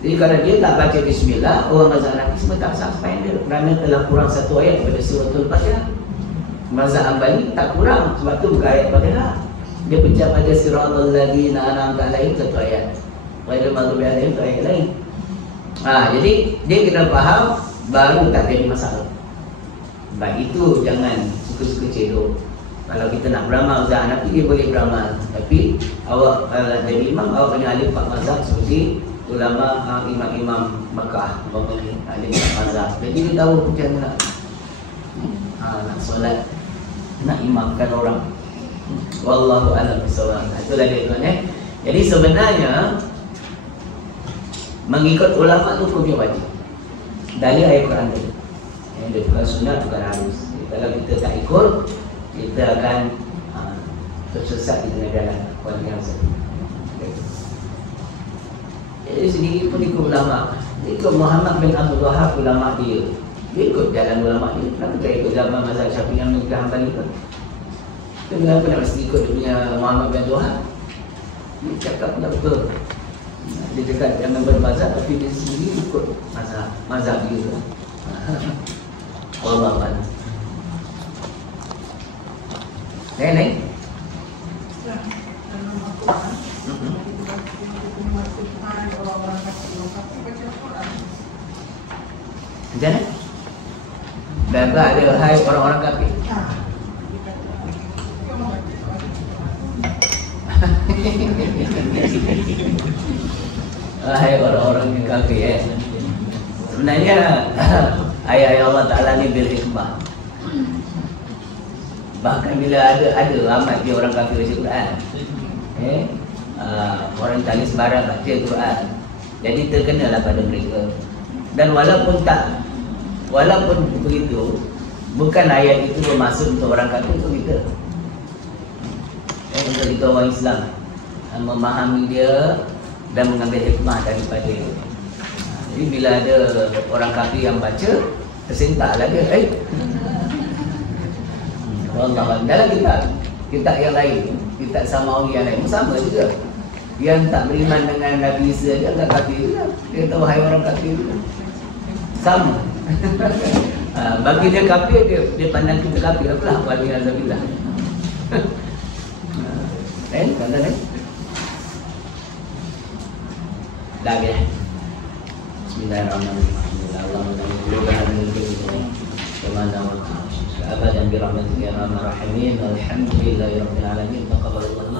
Jadi kalau dia tak baca bismillah, orang mazhab Hanafi semua tak sah sembahyang dia, kerana telah kurang satu ayat pada suratul Fatihah. Mazhab Hanbali tak kurang, sebab tu bukan ayat Fatihah. Dia pecah pada siratal ladzina an'amta alaihim satu ayat. Ghairil maghdubi alaihim satu ayat lain. Jadi dia kena faham baru tak jadi masalah. Sebab itu jangan suka-suka cedok. Kalau kita nak beramal mazhab Hanafi, dia boleh beramal. Tapi awak kalau jadi imam, awak kena alif empat mazhab seperti ulama imam-imam Mekah, alif empat mazhab. Jadi dia tahu macam mana nak solat, nak imamkan orang. Wallahu a'lam bishawab. Itulah dia tuan. Jadi sebenarnya mengikut ulama tu hukumnya wajib. Dalil ayat Quran tu. Dia bukan sunat, bukan harus. Kalau kita tak ikut, kita akan tersesat di tengah jalan. Jadi sendiri pun ikut ulama. Ikut Muhammad bin Abdul Wahab, ulama dia. Dia ikut jalan ulama dia. Kenapa tak ikut zaman mazhab Syafi'i yang menikah Hanbali tu? Kenapa nak mesti ikut dia punya Muhammad bin Abdul Wahab? Dia cakap tak betul. Dia cakap jangan berbazar, tapi dia sendiri ikut mazhab dia tu. Wallahu a'lam. Lain? Macam mana? Dan tak ada hai orang-orang kafir. Hai orang-orang yang kafir. Sebenarnya ayat-ayat Allah Ta'ala ni bil hikmah. Bahkan bila ada amat dia orang kafir baca Quran, orang tali sembarang baca Quran, jadi terkenalah pada mereka. Dan walaupun begitu, bukan ayat itu bermaksud untuk orang kafir, untuk kita, untuk kita orang Islam memahami dia dan mengambil hikmah daripada dia. Jadi bila ada orang kafir yang baca, tersentaklah dia. Wallah, dalam kitab yang lain, kitab Samawi yang lain sama juga. Yang tak beriman dengan Nabi Isa dia tak kafir juga. Dia tahu hai orang kafir juga. Sama. Bagi dia kafir, dia pandang kita kafir. Apalah waliyazabillah. Kata lain. Dah ya. Bismillahirrahmanirrahim. Allahumma kemana abadan birahmatika ya arhamar rahimin. Alhamdulillahirabbil alamin. Taqabbalallahu.